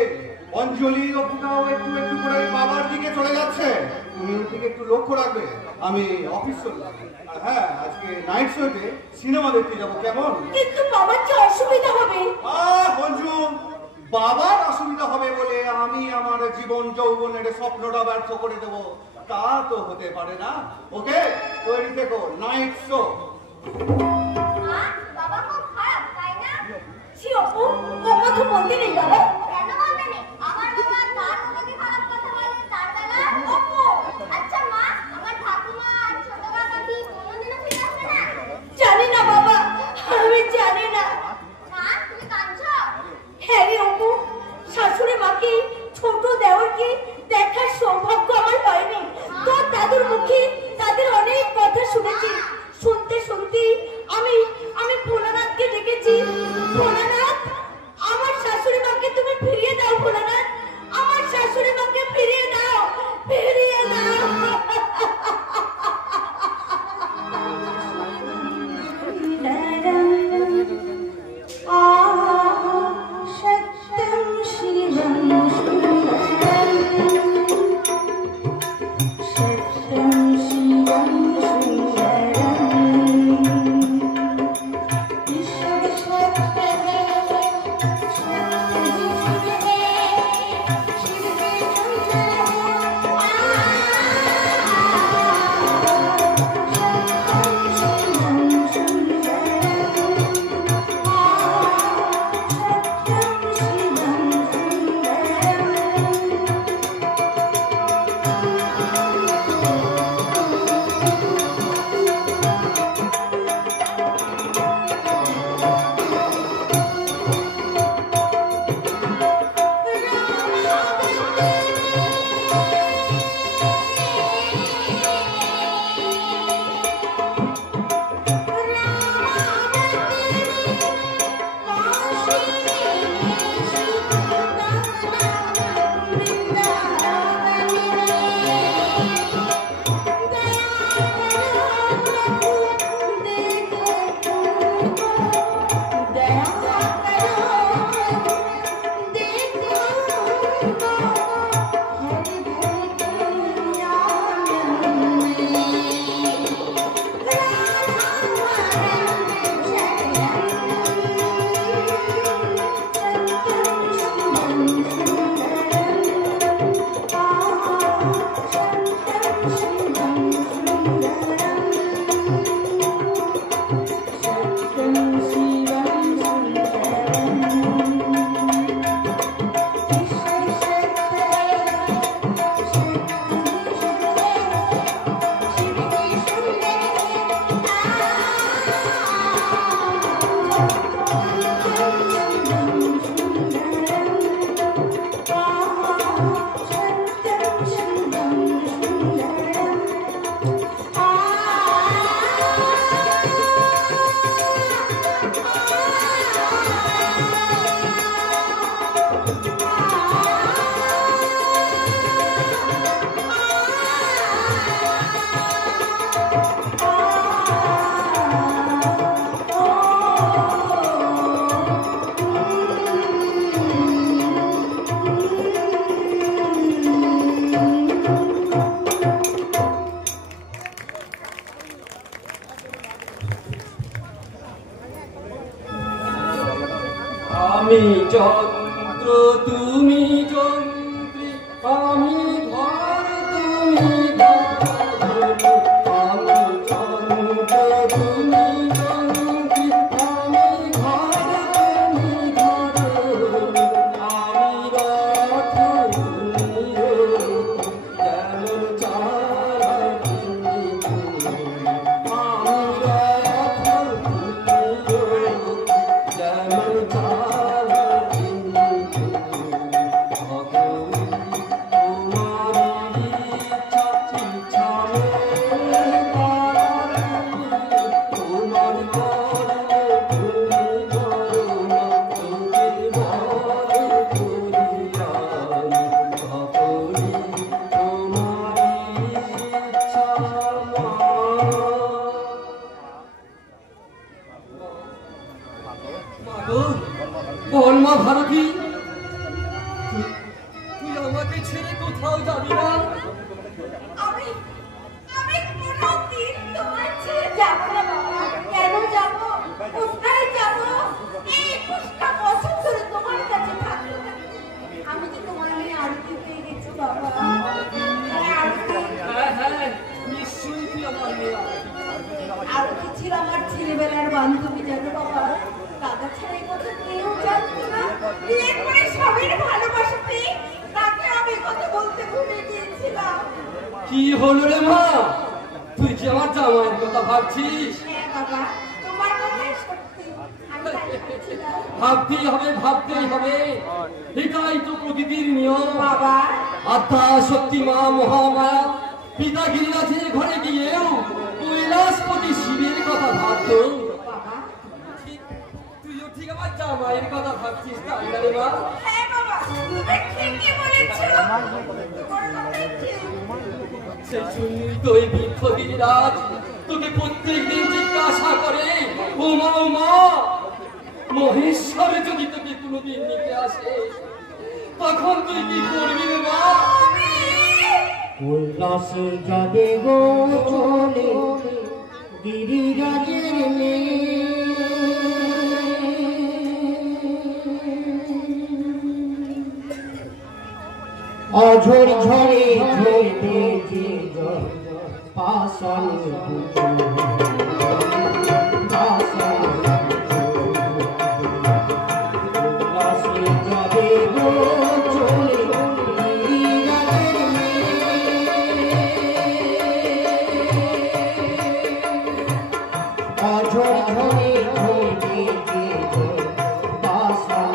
অঞ্জলি অপুটাও একটু একটু করে বাবার দিকে চলে যাচ্ছে, তুমি ওর দিকে একটু লক্ষ্য রাখবে। আমি অফিস চললাম। আর হ্যাঁ, আজকে নাইট শোতে সিনেমা দেখতে যাবো, কেমন? কিন্তু বাবার যে অসুবিধা হবে। অঞ্জু, বাবার অসুবিধা হবে বলে আমি আমার জীবন যৌবনের স্বপ্নটা ব্যর্থ করে দেবো তা তো হতে পারে না। ওকে, তৈরি থেকো, নাইট শো। বাবা খুব খারাপ, তাই না? সে অপু ও কথা বলতে নেই বাবা। কেন বলতে নেই? আমার বাবা তার তোমাকে খারাপ কথা বলে তার বেলা? অপু, আচ্ছা মা, আমার ঠাকুমা আর ছোট কাকাটি কোনোদিনও ফিরে আসবে না? জানি না বাবা, আমি জানি না। মা, তুমি কাঁদছো? হ্যাঁ রে অপু, শাশুড়ি মাকে ছোট দেওরকে দেখার সৌভাগ্য আমার হয়নি। তোর দাদুর মুখে তাদের অনেক কথা শুনেছি। শুনতে শুনতে আমি ভোলানাথকে ডেকেছি। ভোলানাথ, আমার শাশুড়ি মাকে তুমি ফিরিয়ে দাও। ভোলানাথ, আমার শাশুড়ি মাকে ফিরিয়ে দাও, ফিরিয়ে দাও। সত্যম শিবম সত্যম শিবম আমি যন্ত্র তুমি যন্ত্রী, আমি ঘর তুমি ঘর। আমি যন্ত্র তুমি যন্ত্রী, আমি ঘর তুমি ঘর। আমি রথ তুমি রথ, যেমন চালায় তুমি তুমি। আমি রথ তুমি রথ, যেমন চালায় তুমি তুমি। বল মা ভারতী, তুই আমাকে ছেড়ে কোথাও যাবি না? আমি কোনোদিন তোমার ছেড়ে যাব না বাবা। কেন যাব? কোথায় যাব? এই 21টা বছর ধরে তোমার কাছে থাকতে থাকতে আমি তো তোমার মেয়ে আরতি পেয়ে গেছি বাবা। আরতি, হ্যাঁ, নিশ্চয়ই তুই আমার মেয়ে। আরতি ছিল আমার ছেলেবেলার বান্ধবী, জানো বাবা। দাদা ছাড়া এই কথা কেউ হলো রে মা? তুই কি আমার জামাইয়ের কথা ভাবছিস? হ্যাঁ বাবা, তোমার কথাই সত্যি। আমি তাই ভাবছিলাম। ভাবতেই হবে। এটাই তো প্রকৃতির নিয়ম। বাবা, আত্মা শক্তি মা মহামায়া পিতা গিরিরাজের ঘরে গিয়েও কৈলাসপতি শিবের কথা ভাবত। বাবা, তুইও ঠিক আমার জামাইয়ের কথা ভাবছিস তাই না রে মা? হ্যাঁ বাবা, তুমি ঠিকই বলেছো। তোমার কথাই ঠিক। সেই জন্যই তো এই বৃক্ষ গিরিরাজ তোকে প্রত্যেকদিন জিজ্ঞাসা করে, ও মা মহেশ্বর যদি তোকে কোনোদিন নিতে আসে তখন তুই কি করবি রে মা? কৈলাসে যাবে গো চলে গিরিরাজের মেয়ে, অঝোর ঝরে ঝরতে যে জল পাশান কৈলাসে যাবে গো চলে গিরিরাজের অঝোর ঝরে ঝরতে যে জল পাশান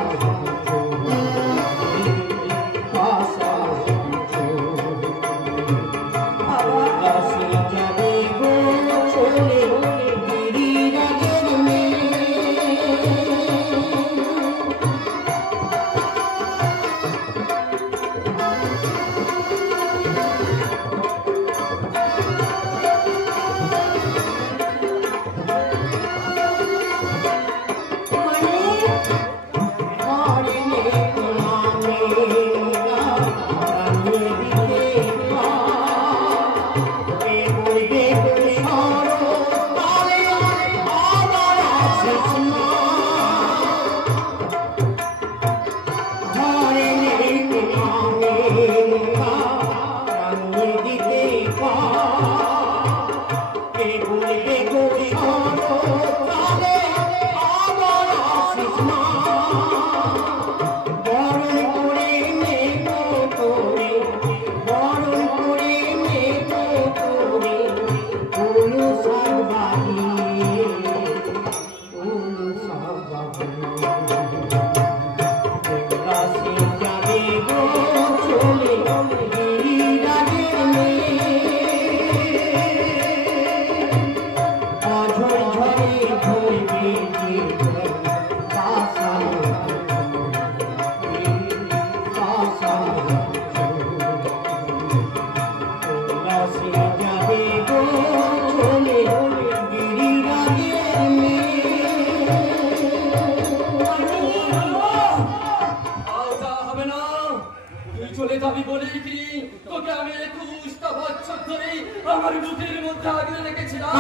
চলে যাবি বলেই কি তোকে আমি 21টা বছর ধরে আমার বুকের মধ্যে আগলে রেখেছিলাম।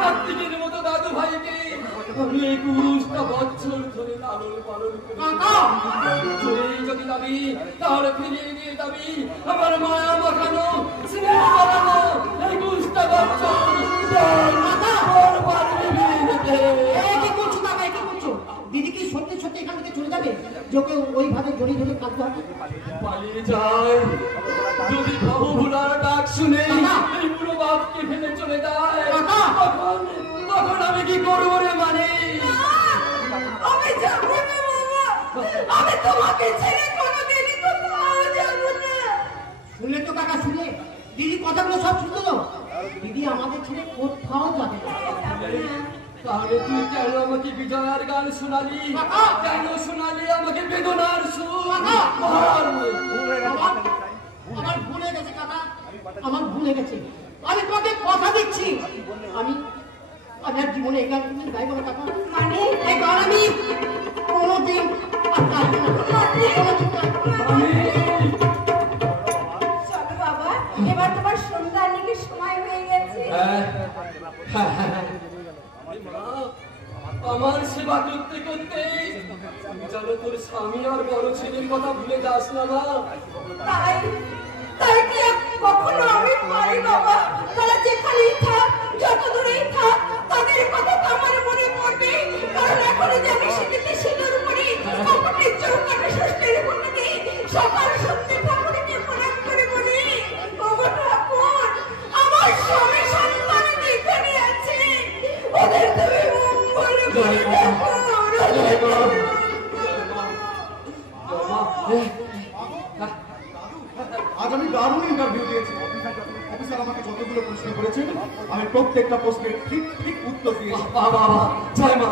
কার্তিকের মতো দাদু ভাইকে আমি 21টা বছর ধরে লালন পালন করেছি। চলে যদি যাবি তাহলে ফিরিয়ে নিয়ে যাবি আমার মায়া মাখানো স্নেহ বানানো 21টা বছর। দিদি কি সত্যি সত্যি এখান থেকে চলে যাবে? যোকে ওইভাবে জড়িয়ে ধরে কাঁদতে হবে? পালিয়ে যায় যদি বাবু ভুলার ডাক শুনে এই পুরো বাপকে ফেলে চলে যায় তখন আমি কি করবো রে? মানে আমি যাবো না বাবা, আমি তোমাকে ছেড়ে কোনোদিনই কোথাও যাবো না। শুনলে তো কাকা, শুনে দিদি কথাগুলো সব শুনলো তো? দিদি আমাদের ছেড়ে কোথাও যাবে না। তাহলে তুই কেন আমাকে বিজয়ার গান শোনালি? কেন শোনালি আমাকে বেদনার সুর? আমার ভুলে গেছে কাকা, আমার ভুলে গেছে। আমি তোমাকে কথা দিচ্ছি, আমি আর জীবনে এই গান তুমি গাইবো না কাকা। মানে এই গান আমি কোনোদিন আর গাইবো না। চলো বাবা, এবার তোমার সন্ধ্যা নিকে সময় হয়ে গেছে। আমার সেবা করতে করতে যেন তোর স্বামী আর বড় ছেলের কথা ভুলে যাস না মা। তাই তাই কি কখনো আমি পারি বাবা? তারা যেখানেই থাক, যত দূরেই থাক, তাদের কথা তো আমার মনে পড়বে। কারণ এখন যে আমি শীতেতে শীতের উপরে কপটের চৌকাটে ষষ্ঠীর উপরে সকাল সন্ধ্যে ঠাকুরকে প্রণাম করে বলি, ওগো ঠাকুর আজ আমি দারুণ ইন্টারভিউ দিয়েছি। অফিসার আমাকে যতগুলো প্রশ্ন করেছেন আমি প্রত্যেকটা প্রশ্নের ঠিক ঠিক উত্তর দিয়েছি। বাবা জয় মা।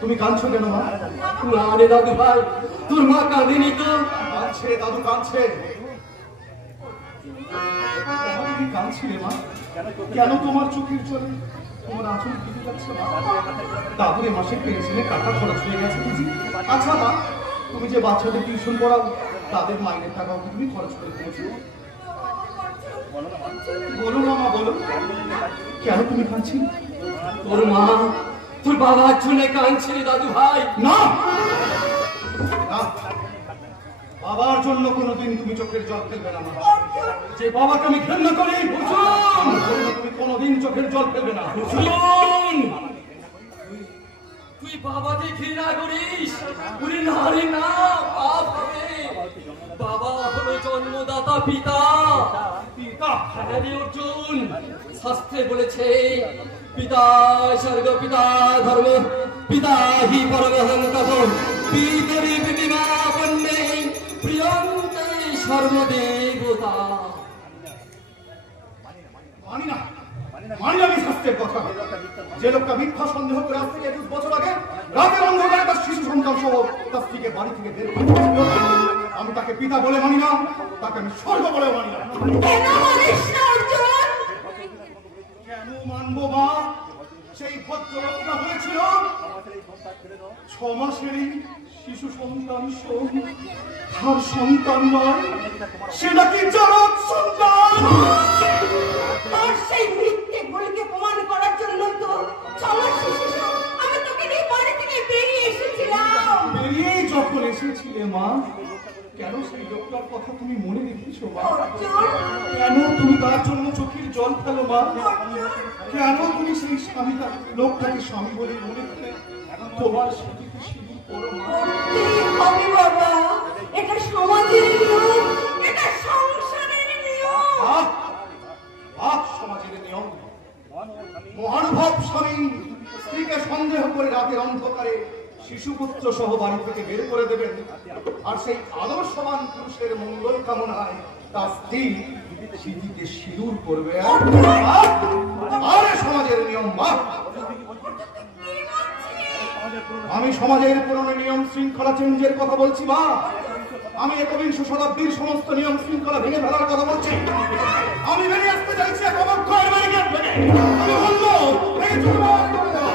তুমি কাঁদছো কেন মা? না রে দাদু ভাই, তোর মা কাঁদেনি তো। কাঁদছে দাদু, কাঁদছে। তুমি কাঁদছিলে মা? কেন তোমার চোখের জলে তোমার আঁচল ভিজে যাচ্ছে মা? দাদুর এ মাসে পেনশনে টাকা খরচ হয়ে গেছে বুঝি? আচ্ছা মা, তুমি যে বাচ্চাদের টিউশন পড়াও তাদের মাইনের টাকাও কি তুমি খরচ করে দিয়েছো? বলো না মা, বলো কেন তুমি কাঁদছিলে? তোর মা তোর বাবার জন্য কাঁদছে রে দাদু ভাই। না না, বাবার জন্য কোনোদিন তুমি চোখের জল ফেলবে না মা। যে বাবাকে আমি ঘৃণা করি তুমি কোনোদিন চোখের জল ফেলবে না। তুই বাবাকে ঘৃণা করিস? ওরে না রে না, পাপ হবে। বাবা হলো জন্মদাতা পিতা। পিতা? হ্যাঁ রে অর্জুন, শাস্ত্রে বলেছে পিতা স্বর্গ পিতা ধর্ম পিতা হি পরমহং তপ পিতরি পিতিমা বন্যে প্রিয়ন্তে সর্বদেবতা। মানি না, মানি না আমি শাস্ত্রের কথা। যে লোকটা মিথ্যা সন্দেহ করে আজ থেকে 21 বছর আগে রাতের অন্ধকারে তার শিশু সন্তান সহ তার স্ত্রীকে বাড়ি থেকে বের করে দিয়েছিল, আমি তাকে পিতা বলে মানি না, তাকে আমি স্বর্গ বলে মানি না। কেন মানিস না অর্জুন? কেন মানবো মা? সেই ভদ্রলোকটা হয়েছিল 6 মাসেরই শিশু সন্তান সহ তার সন্তান নয়, সে নাকি জগৎ সন্তান। আর সেই মিথ্যে ভুলকে প্রমাণ করার জন্য তো 6 মাস শিশু আমি তোকে নিয়ে বাড়ি থেকে বেরিয়ে এসেছিলাম। বেরিয়েই যখন এসেছিলে মা, কেন সেই লোকটার কথা তুমি মনে রেখেছো মা? কেন তুমি তার জন্য চোখের জল ফেলো মা? কেন তুমি সেই স্বামীটা লোকটাকে স্বামী বলে মনে করে তোমার সাথে সিঁদুর পরো মা? হবে বাবা, এটা সমাজের নিয়ম, এটা সংসারের নিয়ম। সমাজের নিয়ম। মহানুভব স্বামী স্ত্রীকে সন্দেহ করে রাতের অন্ধকারে শিশুপুত্র সহ বাড়ি থেকে বের করে দেবেন, আর সেই আদর্শবান পুরুষের মঙ্গল কামনায় তার স্ত্রী স্মৃতিকে সিঁদুর করবে। আরে সমাজের নিয়ম মা। আমি সমাজের পুরনো নিয়ম শৃঙ্খলা চেঞ্জের কথা বলছি মা। আমি 21 শতাব্দীর সমস্ত নিয়ম শৃঙ্খলা ভেঙে ফেলার কথা বলছি। আমি বেরিয়ে আসতে চাইছি এক অবক্ষয়ের ব্যারিকেড ভেঙে। আমি বলবো এই চুরমার করে দাও।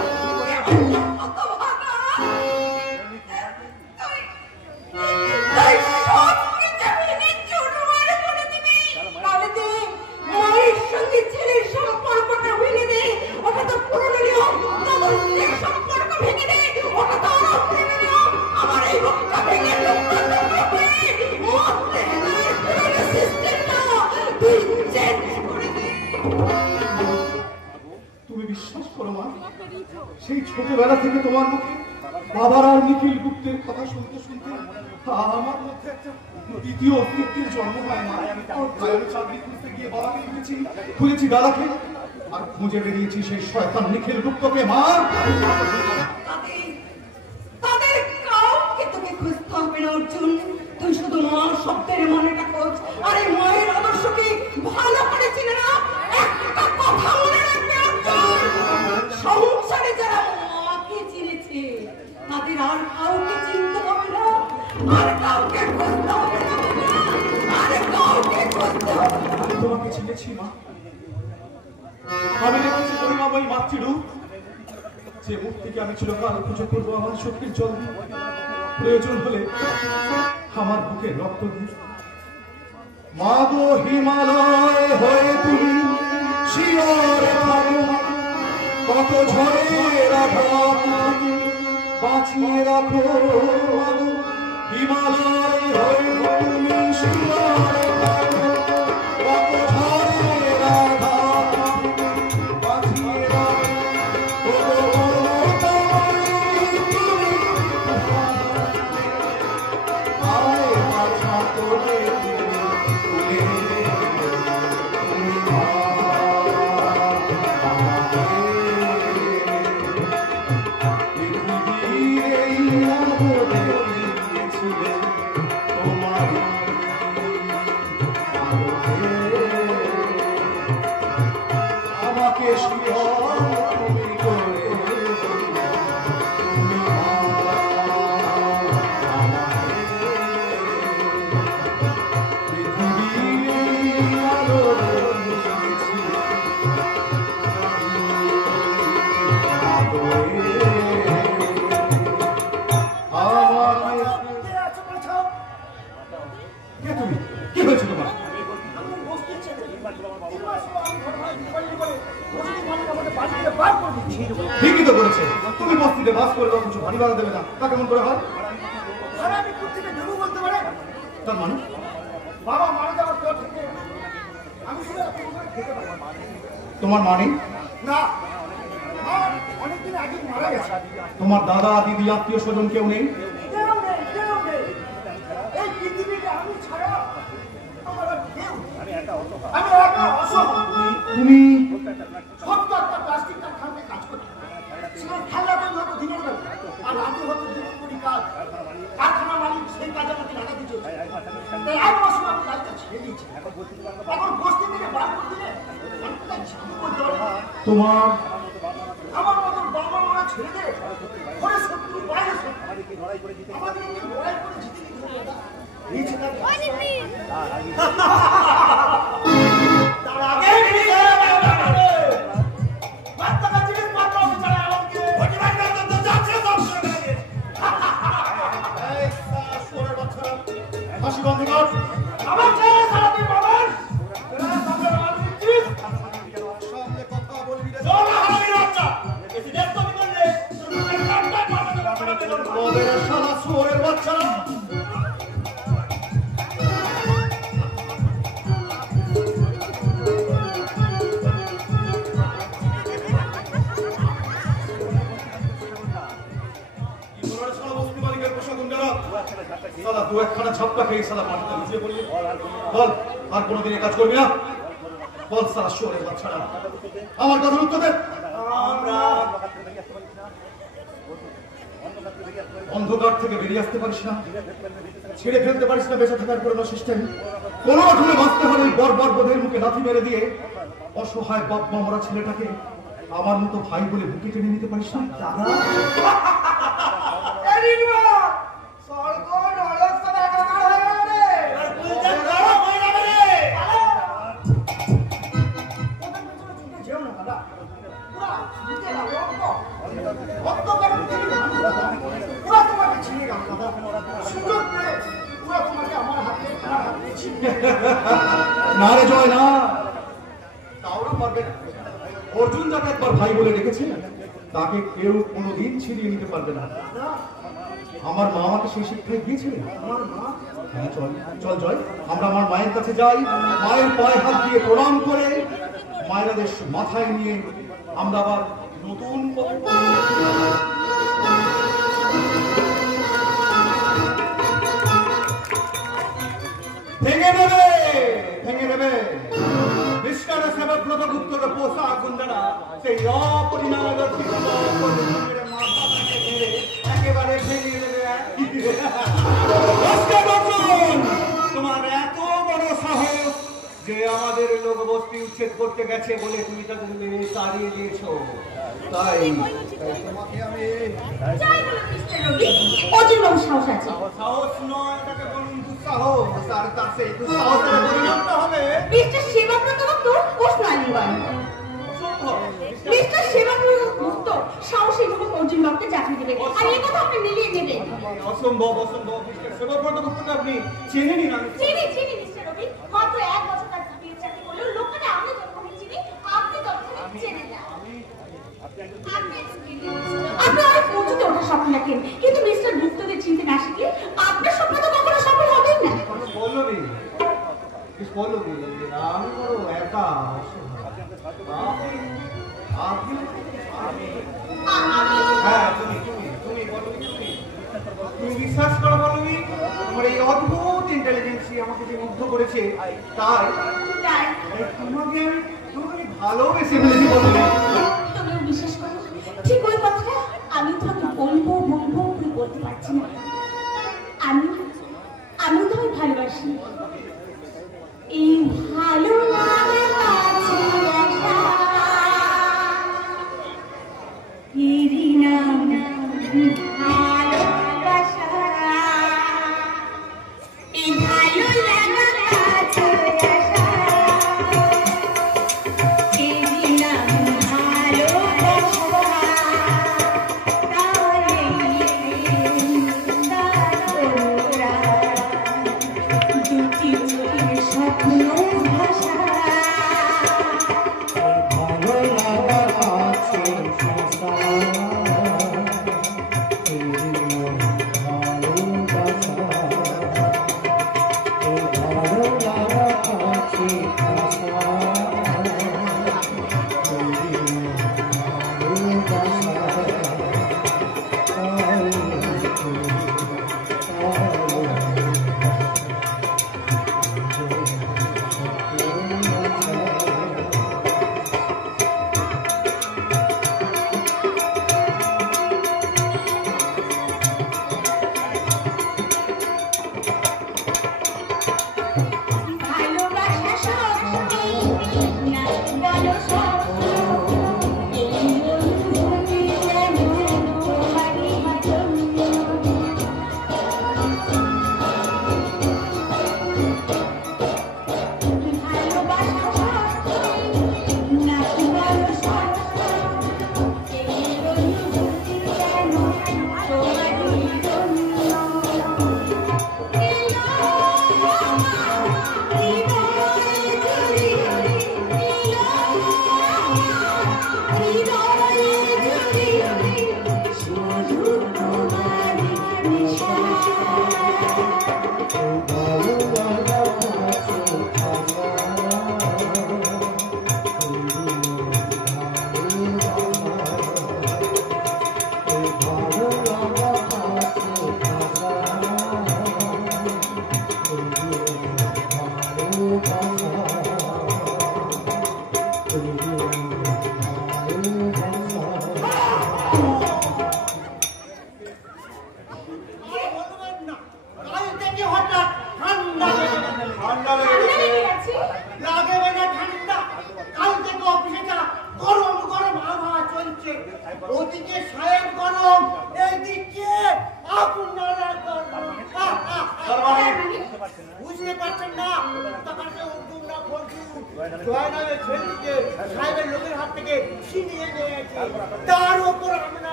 তাই সব কিছু ভেঙে চুরমার করে দিবি। তাহলে দে, মায়ের সঙ্গে ছেলের সম্পর্কটা ভেঙে দে, ওটা তো পুরনো নিয়ম। তোর স্ত্রীর সম্পর্ক ভেঙে দে, ওটা তো আরো পুরনো নিয়ম। আমার এই বুকটা ভেঙে টুকরো টুকরো করে মরতে গেলে পুরনো সিস্টেমটা তুই চেঞ্জ করে দে। তুমি বিশ্বাস করো মা, সেই ছোটবেলা থেকে তোমার মুখে বাবার আর নিখিল গুপ্তের কথা শুনতে শুনতে আমার মধ্যে একটা দ্বিতীয় অস্তিত্বের জন্ম হয় মা। তাই আমি চাকরি খুঁজতে গিয়ে বাবাকে খুঁজেছি দাদাকে, আর খুঁজে বেরিয়েছি সেই শয়তান নিখিল গুপ্তকে মা। তাদের কাউকে তোকে খুঁজতে হবে না অর্জুন, তুই শুধু মা শব্দের মানেটা খোঁজ। আর এই মায়ের আদর্শকে ভালো করে চিনে না। একটা কথা মনে রাখবে অর্জুন, সংসারে যারা মাকে চিনেছে তাদের আর কাউকে চিনতে হবে না, আর কাউকে খুঁজতে হবে না, আর কাউকে খুঁজতে হবে না। আমি তোমাকে চিনেছি মা। আমি দেখেছি করুণাময়ী মাতৃরূপ, যে মুখ থেকে আমি চিরকাল পুজো করবো আমার চোখের জল দিয়ে। প্রয়োজন হলে আমার বুকে রক্ত দিয়ে। মা গো হিমালয় হয়ে তুমি শিয়রে থাকো, কত ঝড়ের আঘাত বাঁচিয়ে রাখো। মা গো হিমালয় হয়ে তুমি শিয়রে থাকো, কত ঝড়ের আঘাত বাঁচিয়ে রাখো। শান্তিতে বাস করবে, কিছু ভারী বাধা দেবে না, তা কেমন করে হয়? আমি কোথেকে দেবো বলতে পারে? তার মানে বাবা মারা যাওয়ার পর থেকে আমি শুধু এতক্ষণ খেতে পারি তোমার মানে না, অনেকদিন আগে মারা গেছে। তোমার দাদা দিদি আত্মীয় স্বজন কেউ নেই? কেউ নেই, কেউ নেই। এই পৃথিবীতে আমি ছাড়া আমার আর কেউ নেই। আমি একা অসহায়। তুমি ছোট্ট একটা প্লাস্টিক কারখানাতে কাজ করি। সেখানে খেলা তৈরি হতো দিনের বেলা, আর রাতে হতো দুপুরি কাজ। কারখানা মালিক সেই কাজে আমাকে লাগাতে চলছে। তাই এক বছর আমি কাজটা ছেড়ে দিয়েছি। এখন বস্তি থেকে বার করে দিলে আমি কোথায় যাবো বলতে পারি না। তোমার আমার মতন বাবা মারা ছেড়ে দে, ঘরে শত্রু বাইরে শত্রু, আমাদের একটু লড়াই করে জিতে দিতে হবে দাদা। এই ছেলেটা তার আগে বাচ্চাটা জিনিস মাত্র আমি চালাই আমাকে ঘটি ভাই না তো যাচ্ছে সব করে গেছে। এই শাশুড়ের বাচ্চারা হাসি বন্ধ কর। আমার ছেলে সারা দিন বাবার এরা সামনে আমার দিচ্ছিস সামনে কথা বলবি না। সোনা হারামি বাচ্চা এসে দেখতো আমি করলে তোর মুখে কাটটা মারতে মারতে তোর ওদের শালা শুয়োরের বাচ্চারা সালা দু একখানা ঝাপটা খেয়ে সালা মাটিতে লুটিয়ে পড়লি। বল আর কোনোদিন এই কাজ করবি না? বল সালা শুয়োরের বাচ্চারা আমার কথার উত্তর দে। আমরা অন্ধকার থেকে বেরিয়ে আসতে পারিস না, ছেড়ে ফেলতে পারিস না বেঁচে থাকার কোনো সিস্টেম। কোনো রকমে বাঁচতে হলে বর্বর বোধের মুখে লাথি মেরে দিয়ে অসহায় বাপ মা মরা ছেলেটাকে আমার মতো ভাই বলে বুকে টেনে নিতে পারিস না? দাদা এরিমা স্বর্গ নরক সব একাকার হয়ে গেল রে আর কুলজাত গরম হয়ে যাবে রে। ওদের পেছনে ছুটে যেও না দাদা, পুরা নিচে না রক্ত গরম থেকে পুরা তোমাকে ছিঁড়ে গেল দাদা। সুযোগ পেলে পুরা তোমাকে আমার হাতে ছিঁড়ে না রে জয় না, তাওরা পারবে না। অর্জুন যাকে একবার ভাই বলে রেখেছে তাকে কেউ কোনোদিন ছিনিয়ে নিতে পারবে না। আমার মা আমাকে সেই শিক্ষায় দিয়েছিলেন। আমার মা হ্যাঁ চল চল জয়, আমরা আমার মায়ের কাছে যাই, মায়ের পায়ে হাত দিয়ে প্রণাম করে মায়ের আদেশ মাথায় নিয়ে আমরা আবার নতুন ভেঙে দেবে ভেঙে দেবে বিষ্কার সেবা প্রভুত্তর পোষা গুন্ডারা সেই অপরিণামের মাথাটাকে ধরে একেবারে ভেঙে দেবে। তোমার এত বড় সাহস যে আমাদের লোক বস্তি উচ্ছেদ করতে গেছে বলে তুমি তাদের মেরে তাড়িয়ে দিয়েছো। তাই তোমাকে আমি যাই বলো মিস্টার রবি, অর্জুন বাবুর সাহস আছে। সাহস নয়, এটাকে বলুন দুঃসাহস। আর তার সেই দুঃসাহসের পরিণামটা হবে মিস্টার সেবাব্রত গুপ্ত প্রশ্ন আলিবান। মিস্টার সেবাব্রত গুপ্ত সাহসী যুবক অর্জুন বাবুকে চাকরি দেবে, আর এই কথা আপনি মিলিয়ে নেবেন। অসম্ভব অসম্ভব। মিস্টার সেবাব্রত গুপ্তকে আপনি চেনেনই না। চিনি চিনি মিস্টার রবি, মাত্র 1 বছর তার বিয়ে চাকরি করলেও লোকটা আমি যতক্ষণ চিনি আপনি ততক্ষণ চেনেন না। আপনি অনেক উঁচুতে ওঠার স্বপ্ন দেখেন, কিন্তু মিস্টার গুপ্তকে চিনতে না শিখলে আপনার স্বপ্ন তো কখনো সফল হবেই না। বললো নি বললো নি আমি বড় একা হ্যাঁ তুমি তুমি তুমি বলো তুমি বিশ্বাস করো বলবি তোমার এই অদ্ভুত ইন্টেলিজেন্সি আমাকে যে মুগ্ধ করেছে, তাই তাই তোমাকে আমি ভালোবেসে ফেলেছি বলবি। তুমিও বিশ্বাস করো ঠিক ওই কথাটা আমি তোমাকে বলবো বলবো করে বলতে পারছি না। আমি তোমায় ভালোবাসি। এই ভালো লাগা কাছে আসা এরই নাম ভালোবাসা। এই ভালো লাগা কাছে আসা এরই নাম ভালোবাসা। তাহলে দুটি চোখের স্বপ্ন ভাষা। ভালো লাগা আছে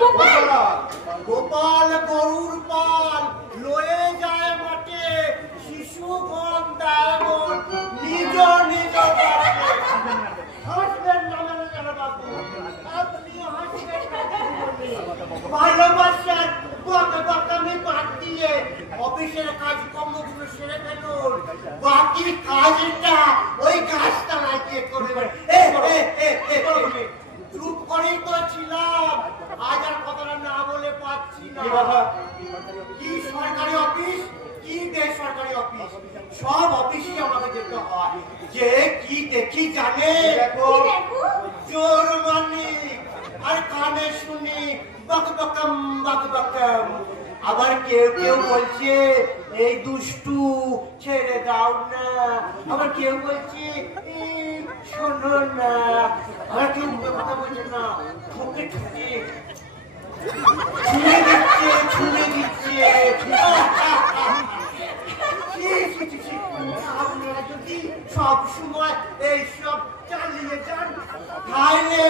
গোপাল গোপাল গরুর পাল লয়ে যায় মাঠে, শিশু গম দেয় মন, নিজ নিজ হাসবেন না বাবু, আপনি হাসবেন ভালোবাসার আমি বাদ দিয়ে অফিসের কাজকর্মগুলো সেরে ফেলুন, বাকি কাজটা ওই গাছতলায় কে করবে? চুপ করেই তো ছিলাম, আজ আর কথাটা না বলে পাচ্ছি না। কি সরকারি অফিস, কি বেসরকারি অফিস, সব অফিসে আমাকে যেতে হয়। যে কি দেখি জানে, জোর মানে আর কানে শুনি বক বকম বক বকম। আবার কেউ কেউ বলছে এই দুষ্টু ছেড়ে দাও না, আবার কেউ বলছে শোনো না, আবার কেউ কথা বলছে না, ঠকে ঠকে ছুঁড়ে দিচ্ছে। আপনারা যদি সব সময় এইসব চালিয়ে যান তাহলে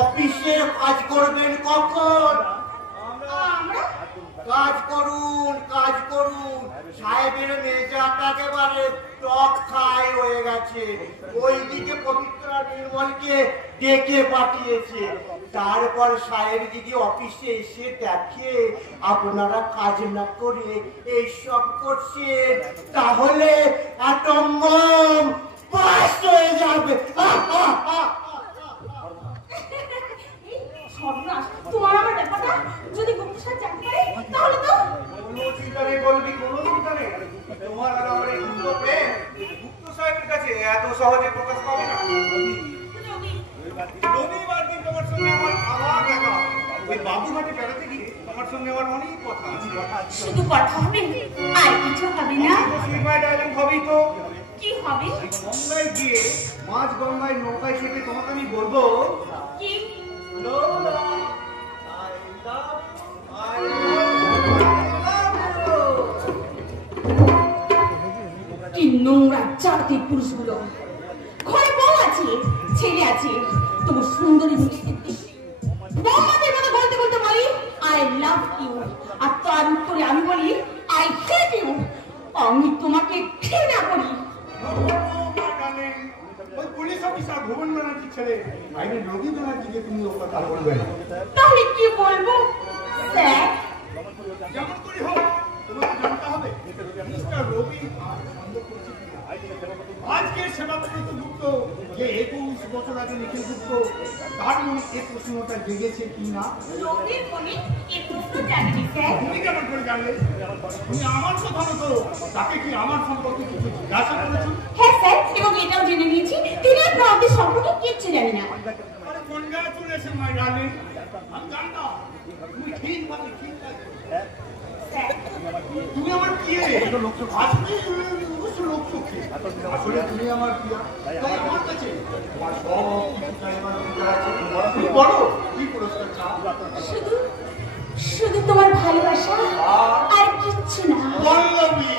অফিসে কাজ করবেন কখন? কাজ করুন, কাজ করুন। সাহেবের মেজাটা একেবারে টক খাই হয়ে গেছে, ওইদিকে পবিত্রা নির্মলকে ডেকে পাঠিয়েছে। তারপর সাহেব যদি অফিসে এসে দেখে আপনারা কাজ না করে এইসব করছেন, তাহলে আতঙ্গম পাস হয়ে যাবে। তোমার আমার ব্যাপারটা যদি গুপ্ত স্যার জানতে পারে তাহলে তো কোনো চিন্তা নেই বলবি, কোনো চিন্তা নেই। তোমার আর আমার এই গুপ্ত প্রেম গুপ্ত সাহেবের কাছে এত সহজে প্রকাশ পাবে না। রবিবার দিন তোমার সঙ্গে আমার দেখা, ওই বাবুঘাটে বেড়াতে গিয়ে তোমার সঙ্গে আমার অনেক কথা আছে। শুধু কথা হবে আর কিছু হবে না? সিনেমায় ডায়লগ হবেই তো। কি হবে? গঙ্গায় গিয়ে মাছ গঙ্গায় নৌকায় চেপে তোমাকে আমি বলবো কি? লোলা, I love you. কি নোংরা জাতির পুরুষগুলো! ঘরে বউ আছে, ছেলে আছে, তবু সুন্দরী বৌমাদের মতো বলতে বলতে বলি আই লাভ ইউ, আর তার উত্তরে আমি বলি আই হেট ইউ। আমি তোমাকে ঘৃণা করি। ওই পুলিশ অফিসার ভুবন ব্যানার্জি ছেলে আইনের রবি ব্যানার্জিকে তুমি ও কথা বলবে না। তাহলে কি বলবো স্যার? যেমন করে হোক তোমাকে জানতে হবে মিস্টার রবি আজকের সেবাব্রত গুপ্ত যে 21 বছর আগে নিখিল গুপ্ত, তার মনে এই প্রশ্নটা জেগেছে কি না? রবির মনে এই প্রশ্ন জানেনি স্যার। তুমি কেমন করে জানলে? তুমি আমার কথা মতো তাকে কি আমার সম্পর্কে কিছু জিজ্ঞাসা করেছো? হ্যাঁ স্যার, এবং এটাও জেনে নিয়েছি তিনি আপনার আমাদের সম্পর্কে কিচ্ছু জানি না। আরে কনগ্রাচুলেশন মাই ডার্লিং, আমি জানতাম তুমি ঠিক ভাবে ঠিক আছে। তুমি আমার প্রিয়, আসলে অবশ্য লোক সুখী, আসলে তুমি আমার প্রিয়, তাই আমার কাছে তোমার সব কিছু চাই, আমার অধিকার আছে। তুমি বলো কি পুরস্কার চাও? শুধু তোমার ভালোবাসা আর কিচ্ছু না। পল্লবী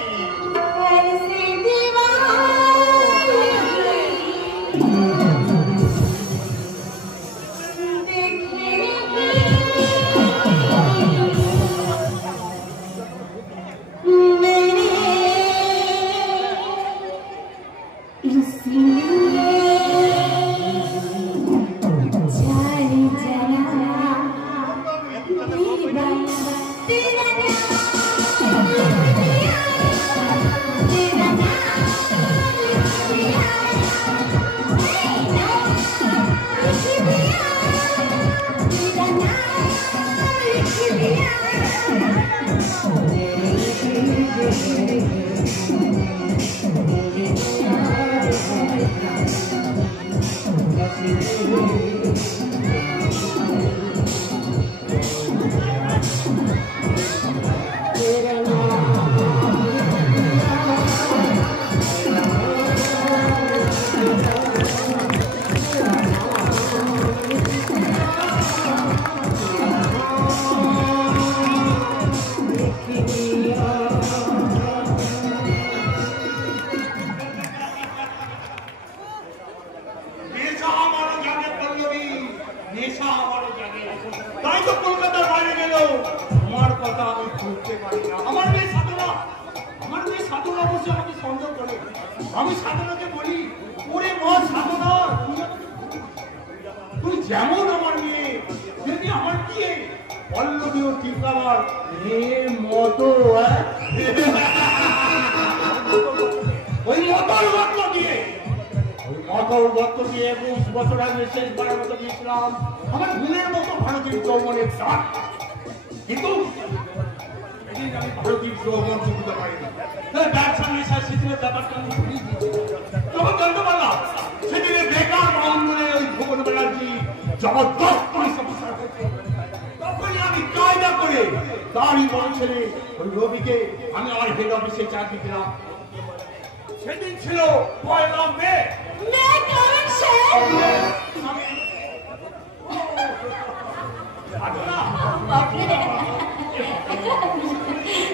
বুঝতে পারি না। আমার মেয়ে সাধনা অবশ্যই আমাকে সন্দেহ করে। আমি সাধনাকে বলি, ওরে মা সাধনা, তুই যেমন আমার মেয়ে তেমনি আমার বিয়ে পল্লবীও ঠিক আমার মেয়ের মতো। ওই মতর গত দিয়ে 20 বছর আগে শেষবারের মতো গিয়েছিলাম আমার ভুলের মতো ভারতীয় যৌবনের ডাক, কিন্তু সেদিন আমি ভারতীয় যৌবন বুঝতে পারিনি। ব্যবসা নেশা শিথিলের ব্যাপারটা আমি ভুলে গিয়েছি। তখন জানতে পারলাম সেদিনে বেকার বাউন্ডে ওই ভুবন ব্যানার্জি জবরদস্ত পরিশ্রম করছে। তখনই আমি কায়দা করে তারই বড় ছেলে ওই রবিকে আমি আমার হেড অফিসে চাকরি দিলাম। সেদিন ছিল 1 মে।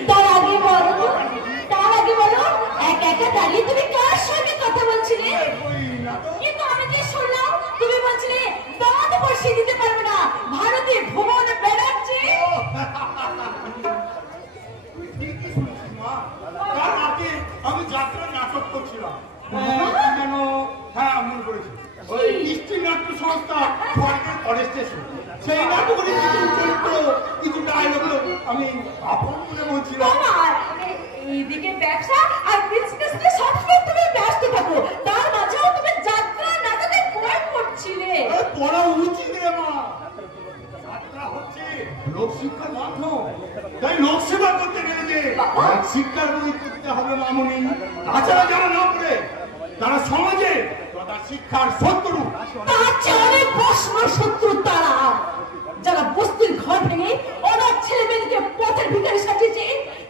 তার আগে বলো একা একা দাঁড়িয়ে তুমি কার সঙ্গে কথা বলছিলে? কিন্তু আমি যে শুনলাম তুমি বলছিলে দাঁত বসিয়ে দিতে পারবে না ভারতীয় ভুবন ব্যানার্জি। তার আগে আমি যাত্রা নাটক করছিলাম। হ্যাঁ মনে করেছি ওই মিষ্টি নাট্য সংস্থা সেই নাটকের কিছু চরিত্র কিছু ডায়লগ আমি আপন মনে বলছিলাম। এইদিকে ব্যবসা আর বিজনেস নিয়ে সবসময় তুমি ব্যস্ত থাকো, তার মাঝেও তুমি যাত্রা নাটকে প্রয়োগ করছিলে। পড়া উচিত রে মা, যাত্রা হচ্ছে লোক শিক্ষার মাধ্যম, তাই লোক সেবা করতে গেলে যে শিক্ষার বই করতে হবে মামনি। তাছাড়া যারা না পড়ে তারা সমাজে তথা শিক্ষার শত্রু। তার চেয়ে অনেক বড় শত্রু তারা যারা বস্তির ঘর ভেঙে অনাথ ছেলে মেয়েদেরকে পথের ভিখারি সাজিয়েছে,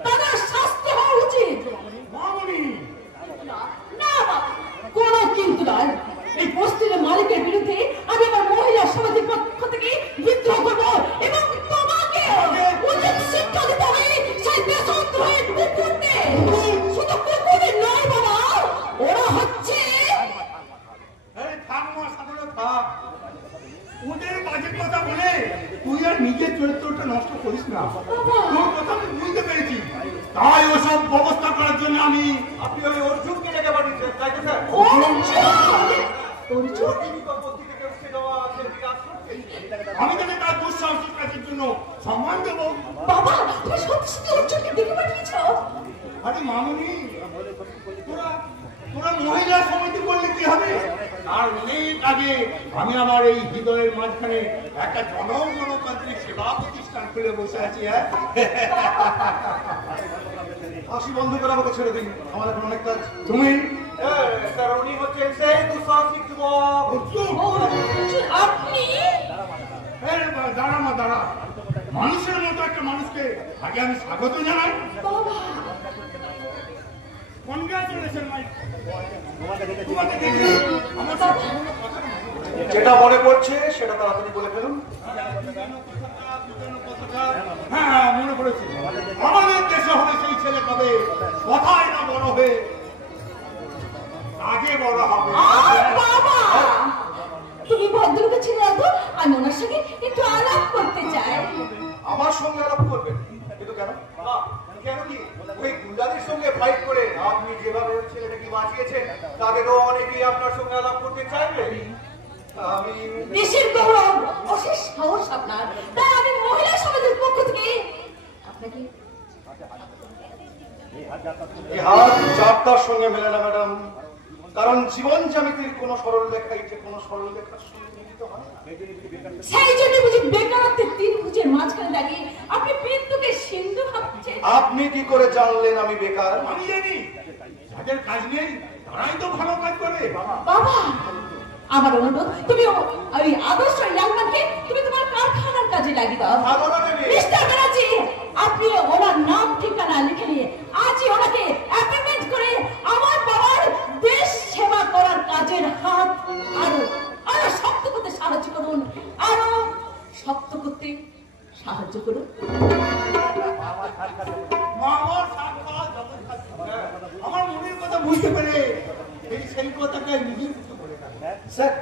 তাদের শাস্তি হওয়া উচিত। মামনি না কোনো কিন্তু নয়, এই বস্তির মালিকের বিরুদ্ধে আমি আমার মহিলা সমাজের পক্ষ থেকে বিদ্রোহ করবো এবং তোমাকে উচিত শিক্ষা দিতে হবে সেই দেশদ্রোহের বিরুদ্ধে। শুধু কুকুরে নয় বাবা, ওরা হচ্ছে ওদের বাজে কথা বলে তুই আর নিজের চরিত্রটা নষ্ট করিস না। তোর কথা আমি বুঝতে পেরেছি, তাই ওসব ব্যবস্থা করার জন্য আমি আপনি ওই অর্জুনকে ডেকে পাঠিয়েছেন, তাই তো স্যার? আমি তাকে তার দুঃসাহসিক কাজের জন্য সম্মান দেবো। বাবা তুমি সত্যি সত্যি অর্জুনকে ডেকে পাঠিয়েছ? আরে মামনি, তোরা মহিলা সমিতি করলে কি হবে? আর অনেক আগে আমি আমার এই হৃদয়ের মাঝখানে একটা জনগণতান্ত্রিক সেবা প্রতিষ্ঠান খুলে বসে আছি। হাসি বন্ধ করে আমাকে ছেড়ে দিন, আমার এখন অনেক কাজ। তুমি স্যার উনি হচ্ছেন সেই দুঃসাহসিক যুবক। আপনি দাঁড়া, মানুষের মতো একটা মানুষকে আগে আমি স্বাগত জানাই। কনগ্রাচুলেশন মাই, তোমাকে দেখে আমার যেটা মনে পড়ছে সেটা তাড়াতাড়ি বলে ফেলুন। হ্যাঁ মনে পড়েছে, আমাদের দেশে হবে সেই ছেলে কবে কথায় না বড় হয়ে কাজে বড় হবে। বাবা তুমি ভদ্রলোকের ছেলে রাখো, আমি ওনার সঙ্গে একটু আলাপ করতে চাই। আমার সঙ্গে আলাপ করবেন? কিন্তু কেন? কেন কি ওই গুন্ডাদের সঙ্গে ফাইট করে আপনি যেভাবে ওই ছেলেটাকে বাঁচিয়েছেন তাদেরও অনেকেই আপনার সঙ্গে আলাপ করতে চাইবে। আমি দেশের গৌরব অশেষ সাহস আপনার, তাই আমি মহিলা সমাজের পক্ষ থেকে আপনাকে এই হাত যাত্রার সঙ্গে মেলে না ম্যাডাম, কারণ জীবন জ্যামিতির কোন সরল লেখাই যে কোন সরল লেখার সঙ্গে মিলিত হয় না। সেই জন্য বুঝি বেকারত্বের 3 ভুজের মাঝখানে দাঁড়িয়ে আপনি বিন্দুকে সিন্ধু ভাবছেন। আপনি কি করে জানলেন আমি বেকার? আমি জানি যাদের কাজ নেই তারাই তো ভালো কাজ করে। বাবা আমার অনুরোধ, তুমি ওই আদর্শ ইয়াংম্যানকে তুমি তোমার কারখানার কাজে লাগিয়ে দাও। মিস্টার ব্যানার্জি, আপনি ওনার নাম ঠিকানা লিখে নিয়ে আজই ওনাকে অ্যাপয়েন্টমেন্ট করে আমার বাবার দেশ সেবা করার কাজের হাত আরো শক্ত করতে সাহায্য করুন, আরো শক্ত করতে সাহায্য করুন। আমার মনের কথা বুঝতে পেরে সেই কথাটাই নিজের মতো করে স্যার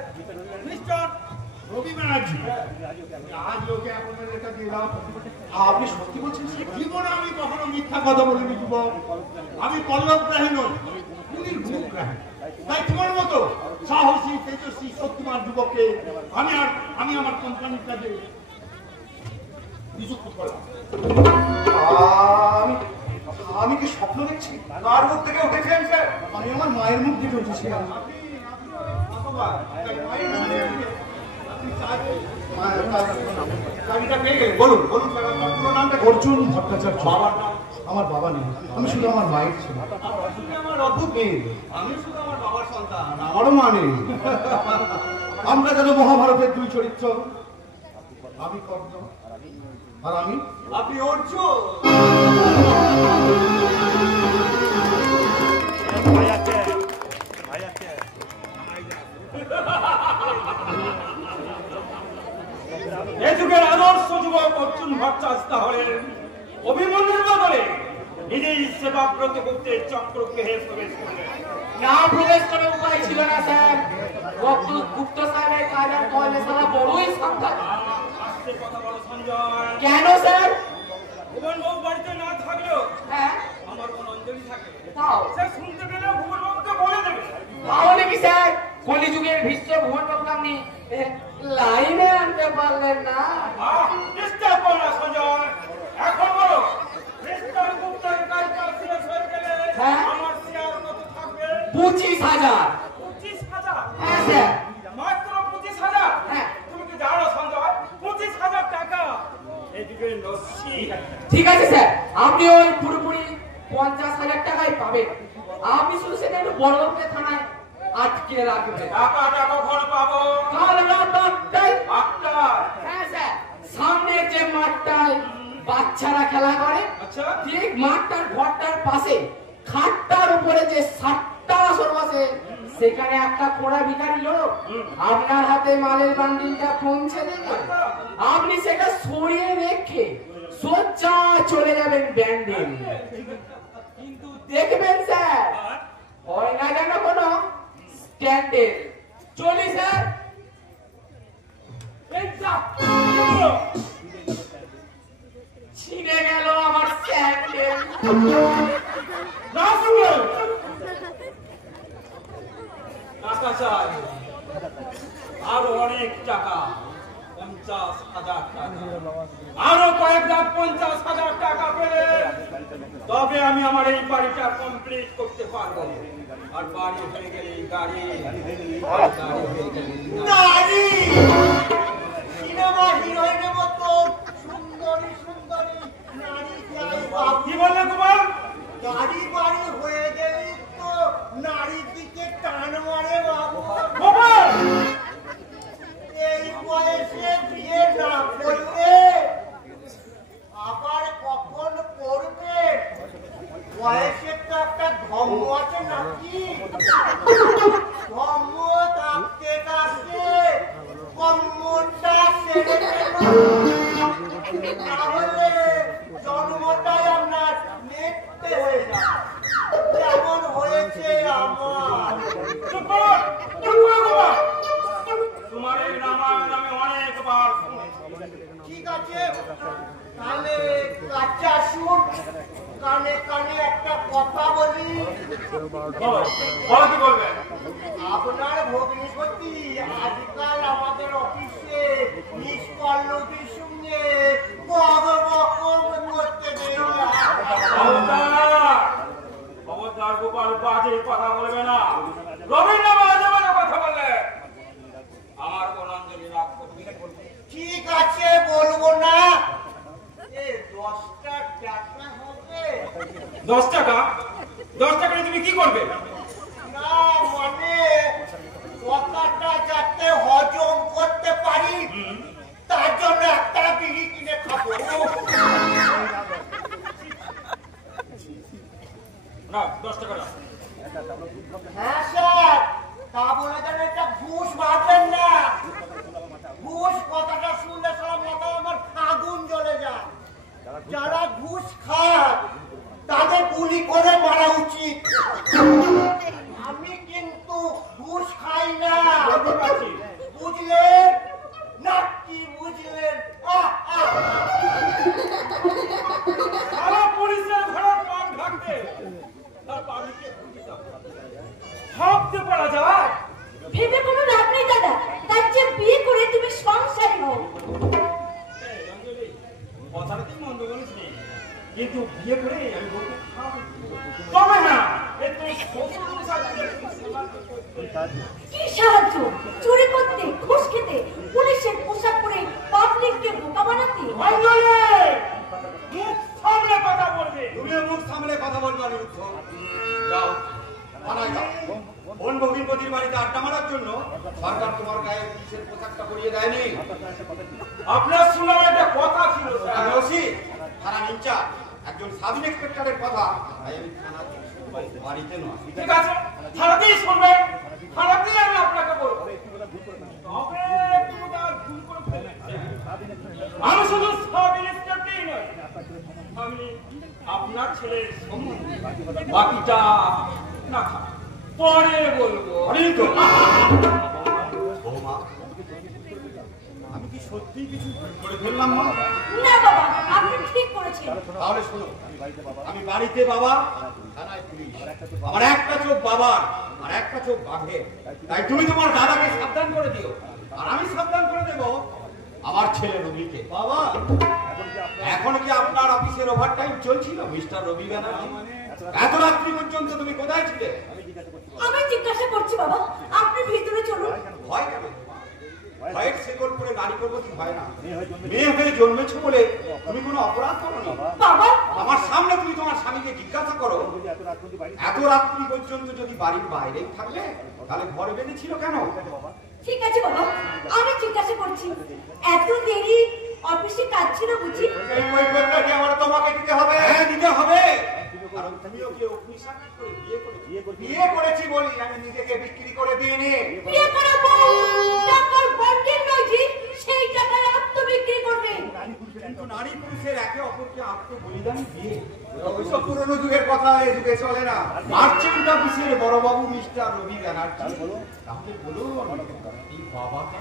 মিস্টার রবি ব্যানার্জি, আজ লোকে আপনার লেখা দিয়ে বলছিলাম আপনি সত্যি বলছেন? জীবনে আমি কখনো মিথ্যা কথা বলিনি যুবক। আমি পল্লবগ্রাহী নই, পুরীর ভূগ্রাহী। তাই তোমার মতো সাহসী তেজস্বী শক্তিমান যুবককে আমি আমার কোম্পানির কাজে নিযুক্ত করলাম। আমি কি স্বপ্ন দেখছি? কার মুখ থেকে উঠেছেন স্যার? আমি আমার মায়ের মুখ থেকে উঠেছি। বলুন বলুন স্যার, আপনার পুরো নামটা? অর্জুন ভট্টাচার্য। বাবার নাম? আমার বাবা নেই, আমি শুধু আমার মায়ের ছিল। আমার অদ্ভুত মেয়ে, আমি শুধু আমার বাবার সন্তান। আমারও মা নেই। আমরা যেন মহাভারতের দুই চরিত্র, আমি কর্ণ আর আমি। আপনি অর্জুন। এ যুগের আদর্শ যুবক অর্জুন ভট্টাচার্য হলেন অভিমন্যুর বদলে নিজেই সেবাব্রত গুপ্তের চক্রগৃহে প্রবেশ করলেন। না প্রবেশ করার উপায় ছিল না স্যার। গুপ্ত সাহেবের কাজ আর কলে সারা বড়ই সাবধান। আস্তে কথা বলো সঞ্জয়। কেন স্যার? ভুবনবাবু বাড়িতে না থাকলেও হ্যাঁ আমার কোন অঞ্জলি থাকে, তাও সে শুনতে পেলে ভুবনবাবুকে বলে দেবে। তাহলে কি স্যার কলিযুগের ভীষ্ম ভুবনবাবুকে আপনি লাইনে আনতে পারলেন না? ডিস্টার্ব করো না সঞ্জয়। এখন বলো, মিস্টার গুপ্তের কাজটা শেষ হয়ে গেলে হ্যাঁ। আমার শেয়ার কত থাকবে? 25,000। 25,000? হ্যাঁ স্যার। মাত্র 25,000? হ্যাঁ। তুমি কি জানো সঞ্জয়, 25,000 টাকা এদিকে নস্যি। ঠিক আছে স্যার, আপনি ওই পুরোপুরি 50,000 টাকাই পাবেন। আপনি শুধু সেটা একটু বড় লোকের থানায় আটকে রাখবেন। টাকাটা কখন পাবো? কাল রাত 8টায়। 8টায়? হ্যাঁ স্যার, সামনে যে মাঠটায় বাচ্চারা খেলা করে, আচ্ছা। ঠিক মাঠটার ঘরটার পাশে খাটটার উপরে যে 7টা আসর বসে, সেখানে একটা খোড়া ভিখারি লোক আপনার হাতে মালের বান্ডিলটা পৌঁছে দেবে। আপনি সেটা সরিয়ে রেখে সোজা চলে যাবেন ব্যান্ডেল। কিন্তু দেখবেন স্যার, হয় না যেন কোনো স্ট্যান্ডেল। চলি স্যার। এই যা, ছিঁড়ে গেল আমার স্যান্ডেল। না শুনবে, টাকা চাই, আরো অনেক টাকা, 50,000 টাকা, আরো কয়েক লাখ 50,000 টাকা পেলে তবে আমি আমার এই বাড়িটা কমপ্লিট করতে পারবো। আর বাড়ি হয়ে গেলে গাড়ি, আর গাড়ি হয়ে গেলে নারী সিনেমা হিরোইনের মতো সুন্দরী সুন্দরী নারী চাই বাবু। কি বললে তোমার? গাড়ি বাড়ি হয়ে গেলে তো নারীর দিকে টান মারে বাবু। গোপাল! এই বয়সে বিয়ে না করলে আবার কখন করবে? বয়সের তো একটা ধর্ম আছে নাকি? ধর্ম থাকতে থাকতে কর্মটা সেরে তাহলে জন্মটাই আপনার নেটতে হয়ে যায়, যেমন হয়েছে আমার। চুপ করো, চুপ করো গোপাল! তোমার এই রামায়ণ আমি অনেকবার শুনেছি। ঠিক আছে, তাহলে কাঁচা সুট কানে কানে একটা কথা বলি। বলো, বলো কি বলবে? আপনার ভগ্নিপতি আজকাল আমাদের অফিসে মিস পল্লবীর সঙ্গে বকবক করতে দেয় না। খবরদার গোপাল, বাজে কথা বলবে না। রবীন্দ্র বাজে বাজে কথা বললে আমার কোন অঞ্জলি রাগ করবি। ঠিক আছে, বলবো না। 10টা টাকা হবে? 10 টাকা? 10 টাকা তুমি কি করবে? না মানে কথাটা যাতে হজম করতে পারি তার জন্য একটা বিড়ি কিনে খাবো। না, 10 টাকা না। হ্যাঁ স্যার, তা বলে যেন এটা ঘুষ বাঁধবেন না। ঘুষ কথাটা শুনলে সারা মাথায় আমার আগুন জ্বলে যায়। যারা ঘুষ খায় তাদের গুলি করে মারা উচিত। আমি কিন্তু ঘুষ খাই না, বুঝলেন না? কি বুঝলেন? কথাটা তুই মন্দ বলিস নি, কিন্তু বিয়ে করে আমি বলতে তবে না একটু শ্বশুর মশাই কি সাহায্য? চুরি করতে, ঘুষ খেতে, পুলিশের পোশাক পরে পাবলিককে বোকা বানাতে? অঞ্জলি মুখ সামলে কথা বলবে। তুমিও মুখ সামলে কথা বলবে অনিরুদ্ধ। যাও থানায় যাও। বোন ভগিনপতির বাড়িতে আড্ডা মারার জন্য সরকার তোমার গায়ে পুলিশের পোশাকটা পরিয়ে দেয়নি। আপনার শুনলাম একটা কথা ছিল আমি ওসি, থানা নিঞ্চা, একজন সাব ইন্সপেক্টরের কথা, তাই আমি থানা বাড়িতে নয়। ঠিক আছে, থানাতেই শুনবেন, থানাতেই আমি আপনাকে বলবো। তবে একটু বোধহয় ভুল করে ফেলেছেন। আমি শুধু সাব ইন্সপেক্টরই নই, আমি আপনার ছেলের সম্বন্ধে বাকিটা না পরে বলবো। বৌমা, আমি কি সত্যি কিছু ভুল করে ফেললাম না? না বাবা, আপনি ঠিক করেছেন। তাহলে শোনো, আমি বাড়িতে বাবা, থানায় পুলিশ। আমার একটা চোখ বাবার আর একটা চোখ বাঘের। তাই তুমি তোমার দাদাকে সাবধান করে দিও, আর আমি সাবধান করে দেব আমার ছেলে রবিকে। বাবা, এখন কি আপনার অফিসের ওভারটাইম চলছিল মিস্টার রবি ব্যানার্জি? এত রাত্রি পর্যন্ত তুমি কোথায় ছিলে? আমি জিজ্ঞাসা করছি বাবা, আপনি ভিতরে চলুন। ভয় কেন? ভয়ের শেকল পরে নারী গর্ভবতী হয় না। মেয়ে হয়ে জন্মেছ বলে তুমি কোনো অপরাধ করোনি। বাবা, আমার সামনে তুমি তোমার স্বামীকে জিজ্ঞাসা করো, এত রাত্রি পর্যন্ত যদি বাড়ির বাইরেই থাকলে তাহলে ঘরে বেঁধেছিল কেন? ঠিক আছে বাবা, আমি জিজ্ঞাসা করছি। এত দেরি অফিসে কাজ ছিল বুঝি? এই কৈফিয়তটা কি আমার তোমাকে দিতে হবে? হ্যাঁ, দিতে হবে। কারণ তুমিও কি অগ্নিসাক্ষী করে বিয়ে করেছি বলি আমি নিজেকে বিক্রি করে দিইনি। বিয়ে করা বউ টাকার বন্ডেল নয় যে সেই টাকায় আত্মবিক্রি করবে। কিন্তু নারী পুরুষের একে অপরকে আত্মবলিদানই বিয়ে। ওইসব পুরনো যুগের কথা এই যুগে চলে না। মার্চেন্ট অফিসের বড়বাবু মিস্টার রবি ব্যানার্জি, তাহলে বলুন এই বাবাটা,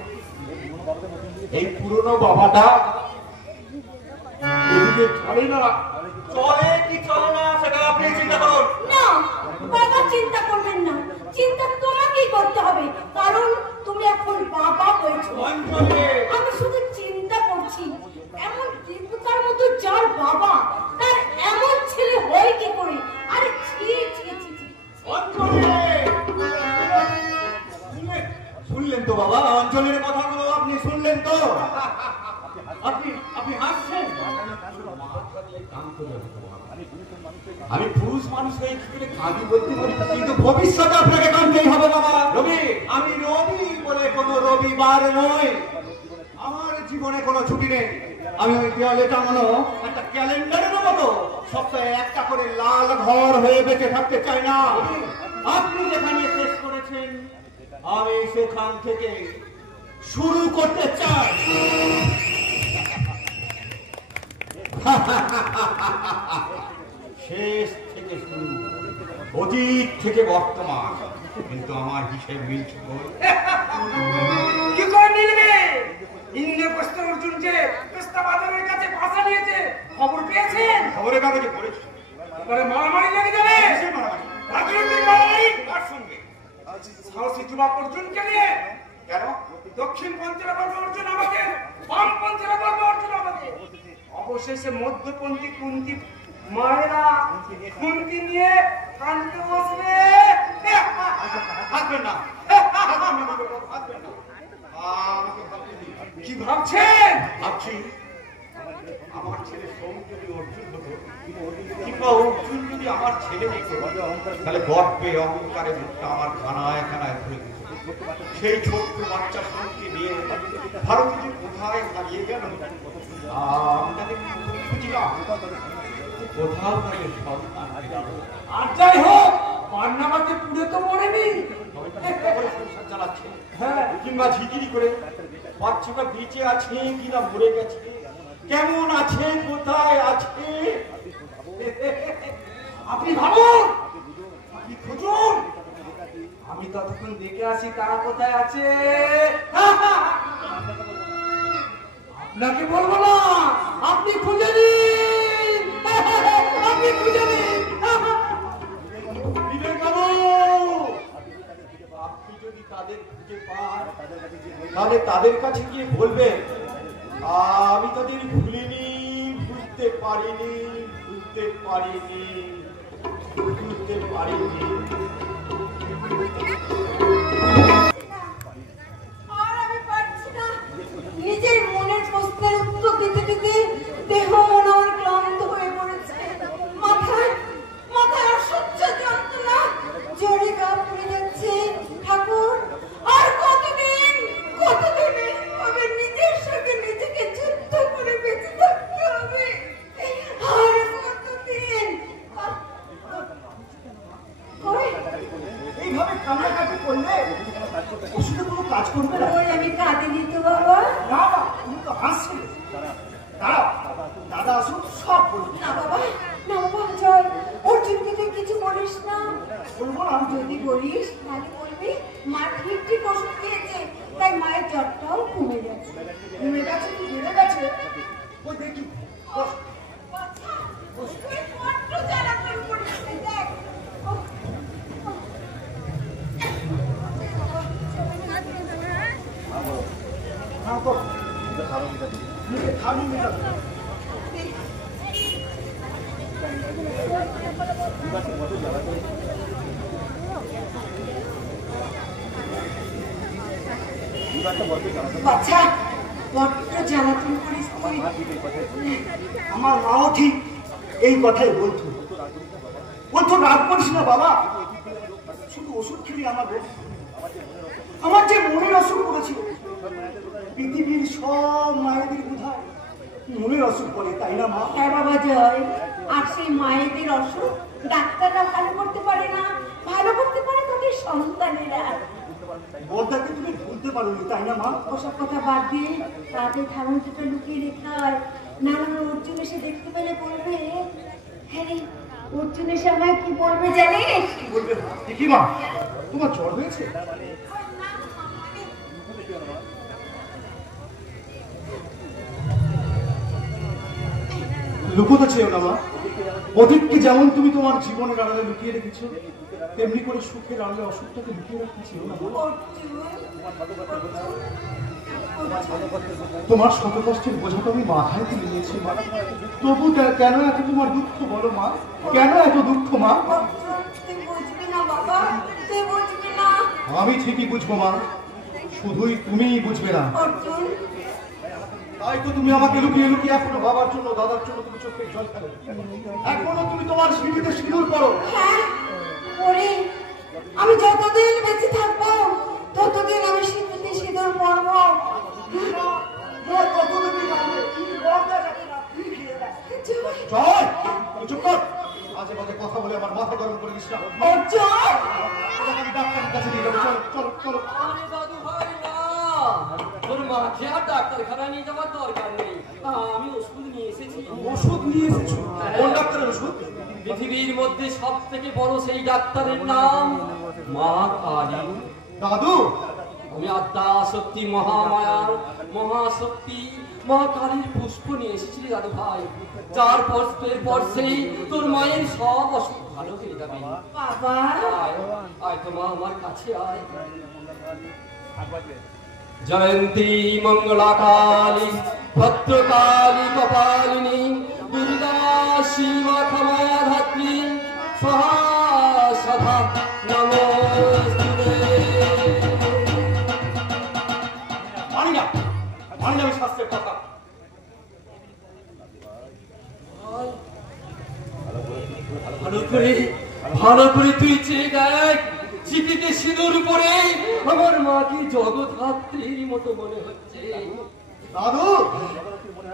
এই পুরনো বাবাটা এদিকে চলে না? চলে কি চলে না সেটা আপনি চিন্তা করুন। না বাবা, চিন্তা করবেন না, চিন্তা তোমাকেই করতে হবে, কারণ তুমি এখন বাবা হয়েছো। আমি শুধু চিন্তা করছি, এমন দেবতার মতো যার বাবা, তার এমন ছেলে হয় কি করে? আরে ছি ছি ছি ছি। শুনলেন তো বাবা, অঞ্চলের কথাগুলো আপনি শুনলেন তো? আপনি হাসছেন। আমি পুরুষ মানুষ হয়ে কি করে কাঁদি বলতে পারি, কিন্তু ভবিষ্যতে আপনাকে কাঁদতেই হবে বাবা। রবি, আমি রবি বলে কোনো রবিবার নই। আমার জীবনে কোনো ছুটি নেই। আমি ওই দেওয়ালে টাঙানো একটা ক্যালেন্ডারের মতো সপ্তাহে একটা করে লাল ঘর হয়ে বেঁচে থাকতে চাই না। আপনি যেখানে শেষ করেছেন আমি সেখান থেকে শুরু করতে চাই। শেষ থেকে শুরু, অতীত থেকে বর্তমান, কিন্তু আমার হিসেব মিলছে। কি করে নিলবে? ইন্দ্রপ্রস্থ অর্জুন যে পেস্তাবাজারের কাছে ভাষা নিয়েছে, খবর পেয়েছেন? খবরের কাগজে পড়েছি। পরে মারামারি লেগে যাবে। রাজনৈতিক মারামারি কার সঙ্গে? সাহসী যুবক অর্জুনকে নিয়ে। কেন? দক্ষিণ পন্থীরা বলবে অর্জুন আমাকে, বামপন্থীরা বলবে অর্জুন আমাকে। অবশেষে মধ্যপন্থী কুন্তি মায়েরা কুন্তি নিয়ে কানতে বসবে। হাসবেন না, হাসবেন না। কি ভাবছেন? ভাবছি আমার ছেলে সোম যদি অর্জুন হতো, কিংবা অর্জুন যদি আমার ছেলে হতো, তাহলে গর্বে অহংকারে মুখটা আমার খানায় খানায় ভরে দিত। সেই ছোট্ট বাচ্চা সোমকে নিয়ে ভারত যে কোথায় হারিয়ে গেল, আমি তাদের খুঁজলাম, কোথাও তাদের সন্তান। আর যাই হোক, পান্নামাকে পুড়ে তো মরেনি। সংসার চালাচ্ছে, হ্যাঁ, কিংবা ঝিঝিরি করে বাচ্চাটা বেঁচে আছে কিনা মরে গেছে, কেমন আছে, কোথায় আছে, আপনি ভাবুন, আপনি খুঁজুন। আমি ততক্ষণ দেখে আসি তারা কোথায় আছে। আপনাকে বলবো না, আপনি খুঁজে নিন, আপনি খুঁজে নিন। আপনি যদি তাদের খুঁজে পান, তাহলে তাদের কাছে গিয়ে বলবেন আমি তাদের ভুলিনি, ভুলতে পারিনি, ভুলতে পারিনি, ভুলতে পারিনি। আর আমি পারছি না। নিজের মনের প্রশ্নের উত্তর দিতে দিতে দেহ মন আমার ক্লান্ত হয়ে পড়েছে। মাথায় মাথায় অসহ্য যন্ত্রণা, জোরে গা পুড়ে যাচ্ছে। ঠাকুর, আর কতদিন আমি নিজের সঙ্গে নিজেকে যুদ্ধ করে বেঁচে থাকতে হবে? আর কতদিন? এইভাবে কান্নাকাটি করলে ওষুধে কোনো কাজ করবে না। ওই আমি কাঁদিনি তো বাবা। না না, তুমি তো হাসছিলে। দাঁড়াও, দাদা আসুন, সব বলবো। না বাবা, না বাবা, জয়, অর্জুনকে তুই কিছু বলিস না। বলবো না, যদি বলিস তাহলে বলবি মা ঠিক ওষুধ খেয়েছে, তাই মায়ের জ্বরটাও কমে গেছে। কমে গেছে কি বেড়ে গেছে? ওই দেখি। আচ্ছা, তুই বড্ড জ্বালাতন করিস, দেখ। না তো, মুখে খাবি না। বাচ্চা, বড্ড জ্বালাতন করিস তুই। আমার মাও ঠিক এই কথাই বলতো। বলতো রাগ করিস না বাবা, শুধু ওষুধ খেলে আমার রোগ, আমার যে মনের অসুখ করেছিল। পৃথিবীর সব মায়েদের বোধহয় মনের অসুখ করে, তাই না মা? হ্যাঁ বাবা জয়, আর সেই মায়েদের অসুখ ডাক্তাররা ভালো করতে পারে না, ভালো করতে পারে তাদের সন্তানেরা। বড়দাকে তুমি ভুলতে পারোনি, তাই না মা? ওসব কথা বাদ দিয়ে তাদের ঠাকুর দুটো লুকিয়ে রেখায়, নানা অর্জুন এসে দেখতে পেলে বলবে, হ্যাঁ রে, অর্জুন এসে আমায় কি বলবে জানিস? কি বলবে? কি মা, তোমার জ্বর হয়েছে? লুকোতে চেও না মা। অতীতকে যেমন তুমি তোমার জীবনের আড়ালে লুকিয়ে রেখেছো, তেমনি করে সুখের আড়ালে অসুখটাকে লুকিয়ে রাখতে চেও না। তোমার শত কষ্টের বোঝাটা আমি মাথায় তুলে নিয়েছি মা। তবু কেন এত তোমার দুঃখ বলো মা? কেন এত দুঃখ মা? তুই বুঝবি না বাবা, তুই বুঝবি না। আমি ঠিকই বুঝবো মা, শুধুই তুমিই বুঝবে না। অর্জুন, তাই তো তুমি আমাকে লুকিয়ে লুকিয়ে এখনো বাবার জন্য, দাদার জন্য তুমি চোখে জল ফেলো। এখনো তুমি তোমার স্মৃতিতে সিঁদুর করো। হ্যাঁ ওরে, আমি যতদিন বেঁচে থাকবো ততদিন আমি সিঁদুরে সিঁদুর পরবো। জয়, চুপ কর। আজে বাজে কথা বলে আমার মাথা গরম করে দিস না। অর্জুন, আমি ডাক্তারের কাছে নিয়ে যাবো। চলো চলো চলো। আরে দাদু ভাই না, তোর মাকে আর ডাক্তারখানা নিয়ে যাওয়ার দরকার নেই, আমি ওষুধ নিয়ে এসেছি। ওষুধ নিয়ে এসেছো? কোন ডাক্তারের ওষুধ? পৃথিবীর মধ্যে সব থেকে বড় সেই ডাক্তারের নাম মা কালী। দাদু, আমি আদ্যা শক্তি মহামায়ার মহাশক্তি মা কালীর পুষ্প নিয়ে এসেছি দাদু ভাই, যার পরশেই তোর মায়ের সব অসুখ ভালো হয়ে যাবে। বাবা, আয় আয় তো মা, আমার কাছে আয়। জয়ন্তী মঙ্গলা কালী ভদ্রকালী কপালিনী দুর্গা শিবা ক্ষমা ধাত্রী সহা সদা নমস্তুতে। মানি না আমি শাস্ত্রের কথা। ভালো করে তুই চেয়ে দেখ, চিঠিতে সিঁদুর পরে আমার মাকে জগদ্ধাত্রীর মতো মনে হচ্ছে। দাদু,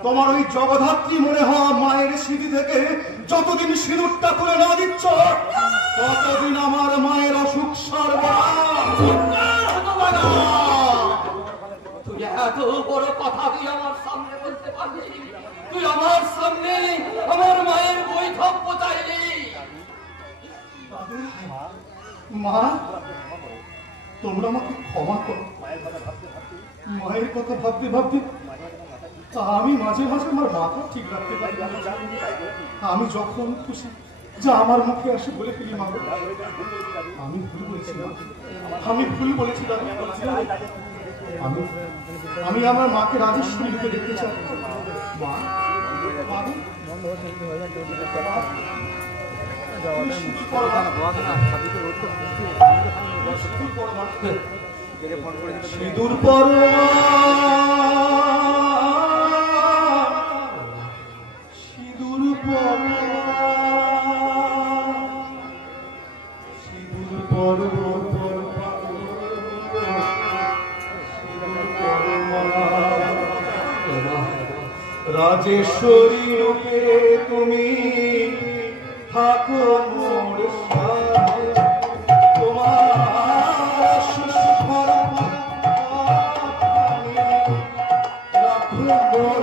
তোমার ওই জগদ্ধাত্রী মনে হওয়া মায়ের স্মৃতি থেকে যতদিন সিঁদুরটা তুলে না দিচ্ছ, ততদিন আমার মায়ের অসুখ সারবে না। তুই এত বড় কথা তুই আমার সামনে বলতে পারবি? তুই আমার সামনে আমার মায়ের বৈধব্য চাইলি? মা, তোমরা আমাকে ক্ষমা করো। মায়ের কথা ভাবতে ভাবতে আমি মাঝে মাঝে আমার মাথা ঠিক রাখতে পারি না। আমি যখন খুশি যা আমার মুখে আসে বলে ফেলি মা। আমি ভুল বলেছিলাম, আমি ভুল বলেছিলাম। আমি আমার মাকে রাজেশ্বরী রূপে দেখতে চাই। মা, সিঁদুর পরোয়া সিঁদুর রাজেশ্বরী রূপে তুমি থাকো মোর সাথে, তোমার সুস্মর রাখো মোর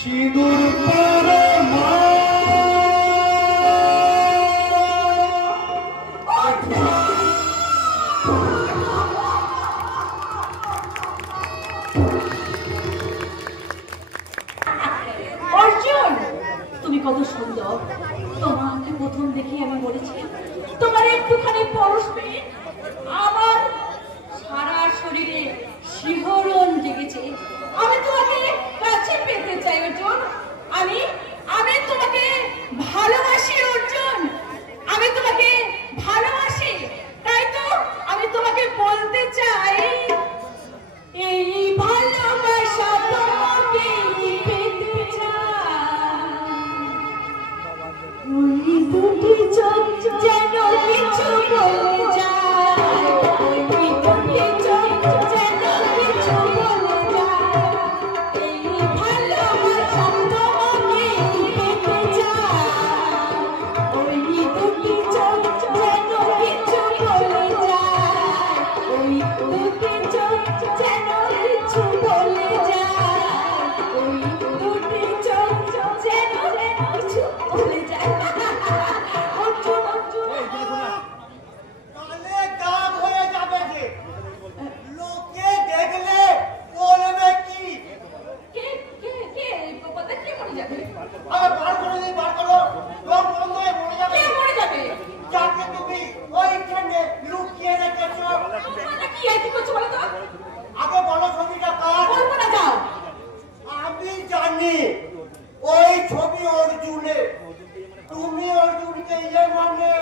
সিঁদুর অর্জুন, তুমি কত সুন্দর। তোমাকে প্রথম দেখে আমি বলেছি তোমার একটুখানি পরশ পেয়ে আমার সারা শরীরে শিহরণ জেগেছে। আমি তোমাকে কাছে পেতে চাই অর্জুন। আমি আমি তোমাকে ভালোবাসি অর্জুন, আমি তোমাকে ভালোবাসি। তাই তো আমি তোমাকে বলতে চাই, এই ভালোবাসা তোমাকে পেতে চাই। ওই দুটি চোখ যেন কিছু বলে যায়, ওই দুটি চোখ যেন কিছু বলে যায়। এই ভালোবাসা তোমাকে পেতে চাই, ওই দুটি চোখ যেন কিছু বলে যায়, ওই দুটি চোখ যেন কিছু বলে যায়, ওই দুটি চোখ যেন কিছু বলে যায়। অর্জুন, অর্জুন, কালে দাগ হয়ে যাবে যে, লোকে দেখলে বলবে কি? কে কে কে গোপালদা কে মরে যাবে? আরে বার করে দিই, বার করো, লোক বন্ধ হয়ে মরে যাবে। কে মরে যাবে? যাকে তুমি ওইখানে লুকিয়ে রেখেছো। তোমরা কি আইতি করছো বলো তো? আগে বলো ছবিটা কার? বলবো না, যাও। আমি জানি ওই ছবি অর্জুনের। তুমি অর্জুনকে ইয়ে মানে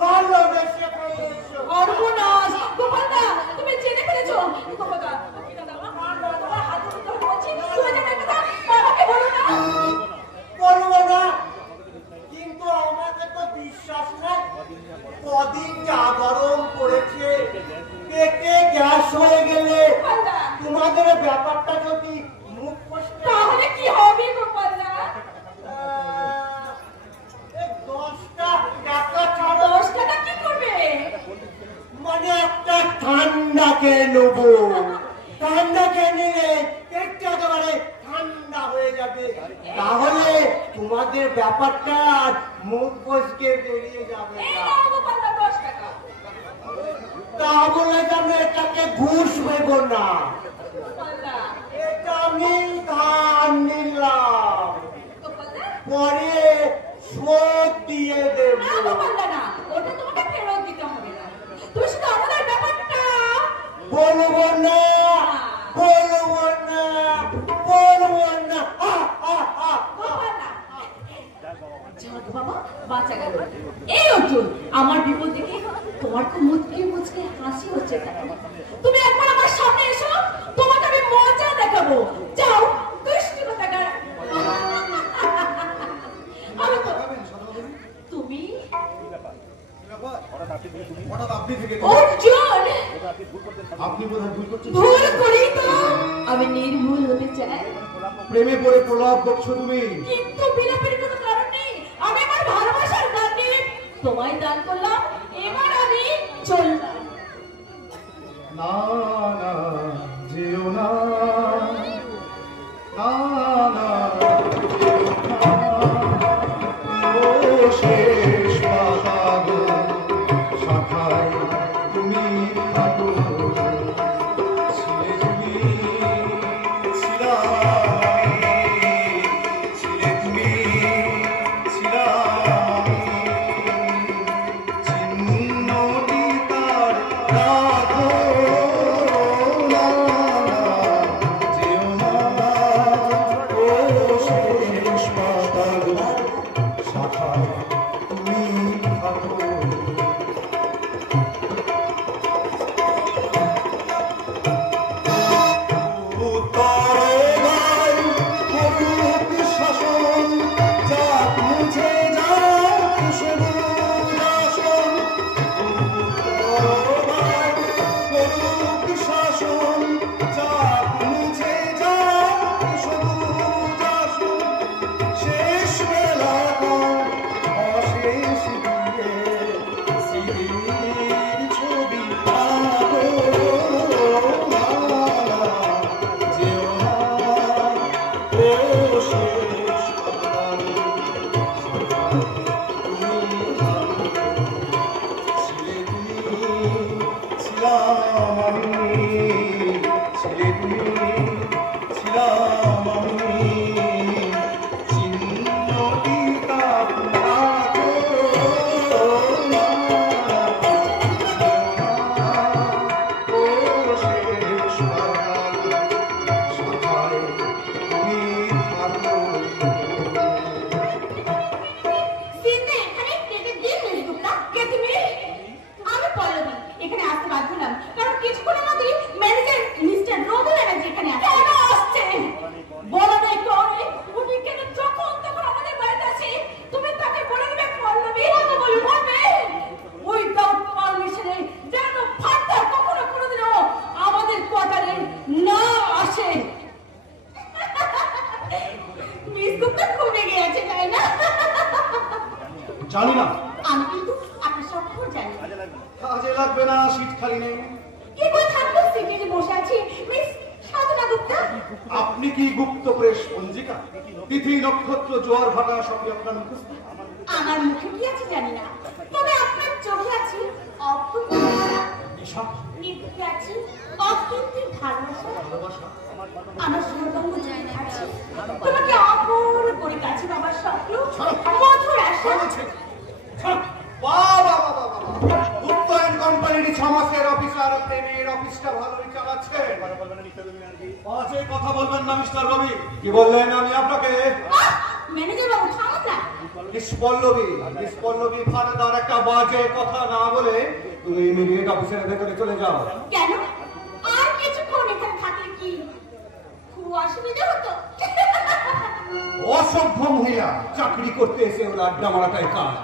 ভালোবেসে ফেলেছো। অর্জুনাস, গোপালদা তুমি জেনে ফেলেছো। গোপালদা কি দাদা তোমার হাতে ধরে বলছি, তুমি জেনে কথা বাবাকে বলো না। বলবো না, কিন্তু আমাকে তো বিশ্বাস নাই। কদিন চা গরম পড়েছে, পেটে গ্যাস হয়ে গেলে গোপালদা, তোমাদের ব্যাপারটা যদি মুখ ফসকে তাহলে কি হবে গোপালদা? 10টা টাকা ছাড়ো। 10 টাকা কি করবে? মানে একটা ঠান্ডা কিনে নেবো। ঠান্ডা কিনে নিলে পেটটা একেবারে ঠান্ডা হয়ে যাবে। তাহলে তোমাদের ব্যাপারটা আর মুখ ফসকে বেরিয়ে যাবে এই না। নাও গোপালদা 10 টাকা। তা বলে যেন এটাকে ঘুষ দেব না। গোপালদা, এটা আমি ধার নিলাম, গোপালদা, পরে শোধ দিয়ে দেব। না গোপালদা না, ওটা তোমাকে ফেরত দিতে হবে না। তুমি শুধু আমাদের ব্যাপারটা বলবো না, বলবো না, বলবো না। গোপালদা, যাক বাবা, বাঁচা গেল। এই অর্জুন, আমার বিপদ দেখে তোমার তো মুচকে মুচকে হাসি হচ্ছে কেন? তুমি একবার আমার সামনে এসো, তোমাকে আমি মজা দেখাবো। যাও, দুষ্টু কোথাকার। আমি তো তুমি হঠাৎ আপনি থেকে অর্জুন, আপনি বোধহয় ভুল করছেন। ভুল করি তো আমি নির্ভুল হতে চাই, প্রেমে পড়ে প্রলাপ বকছো তুমি। কিন্তু বিলাপের কোনো কারণ নেই। আমি আমার ভালোবাসার গানে তোমায় দান করলাম, এবার আমি চললাম। না না যেও না, শেষ পাতাগো শাখায় তুমি থাকো ছিলে তুমি ছিলে তুমি চিহ্নটি তার রাখো না যেও না ও শেষ পাতাগো শাখায় তুমি থাকো সিনতে এখানে কেটে দিয়ে মেজগুপ্তা কে তুমি? আমি পল্লবী। এখানে আসতে বাধ্য হলাম কারণ কিছুক্ষণের মধ্যেই ম্যানেজার মিস্টার রবি ব্যানার্জি এখানে কেন আসছে? বলো না একটু অনেক উনি কেন যখন তখন আমাদের বাড়িতে আসে? তুমি তাকে বলে দিবে পল্লবী আমাকে বলে বলবে উইদাউট পারমিশনে যেন ফাটা কখনো কোনোদিনও আমাদের কোয়ার্টারে না আসে। মিস গুপ্তা খুবই গিয়েছে তাই না? জানি না, আমি কিন্তু আপনার সব খবর জানি। কাজে লাগবে না, সিট খালি নেই। কি করে থাকবো? সিটে বসে আছি মিস সাধনা গুপ্তা। আপনি কি গুপ্ত প্রেস পঞ্জিকা, তিথি নক্ষত্র জোয়ার ভাটা সবই আপনার মুখস্থ? আমার মুখে কি আছে জানি না, তবে আপনার চোখে আছে অপূর্ব নেশা, নিত্যে আছে অকৃত্রিম ভালোবাসা। আমার সর্বাঙ্গ জায়গা আছে তোমাকে অপর করে কাছে পাবার স্বপ্ন, মধুর আশা। উত্তরায়ণ কোম্পানির 6 মাসের অফিসার প্রেমের অফিসটা ভালোই চালাচ্ছে। বাজে কথা বলবেন না মিস্টার রবি। কি বললেন? আমি আপনাকে ম্যানেজার বাবু থামুন না। নিষ্পল্লবী ফাদার একটা বাজে কথা না বলে তুমি ইমিডিয়েট অফিসের ভেতরে চলে যাও। কেন? আর কিছুক্ষণ এখানে থাকলে কি খুব অসুবিধা হতো? অসভ্য মহিলা, চাকরি করতে এসে ওর আড্ডা মারাটাই কাজ।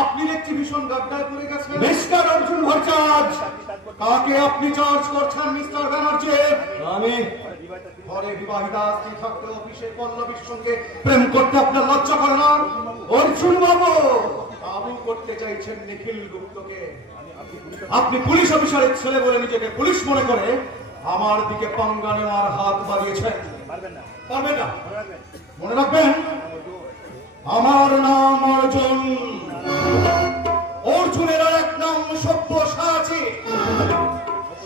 আপনি দেখছি ভীষণ গাড্ডায় পড়ে গেছেন। মিস্টার অর্জুন ভট্টাচার্য, কাকে আপনি চার্জ করছেন মিস্টার ব্যানার্জি? আমি ঘরে বিবাহিতা স্ত্রী থাকতে অফিসে পল্লবীর সঙ্গে প্রেম করতে আপনার লজ্জা করে না? অর্জুন বাবু কাবু করতে চাইছেন নিখিল গুপ্তকে। আপনি পুলিশ অফিসারের ছেলে বলে নিজেকে পুলিশ মনে করে আমার দিকে পাঙ্গা নেওয়ার হাত বাড়িয়েছেন। পারবেন না? মনে রাখবেন, আমার নাম অর্জুন। অর্জুনের আর এক নাম সব্যসাচী।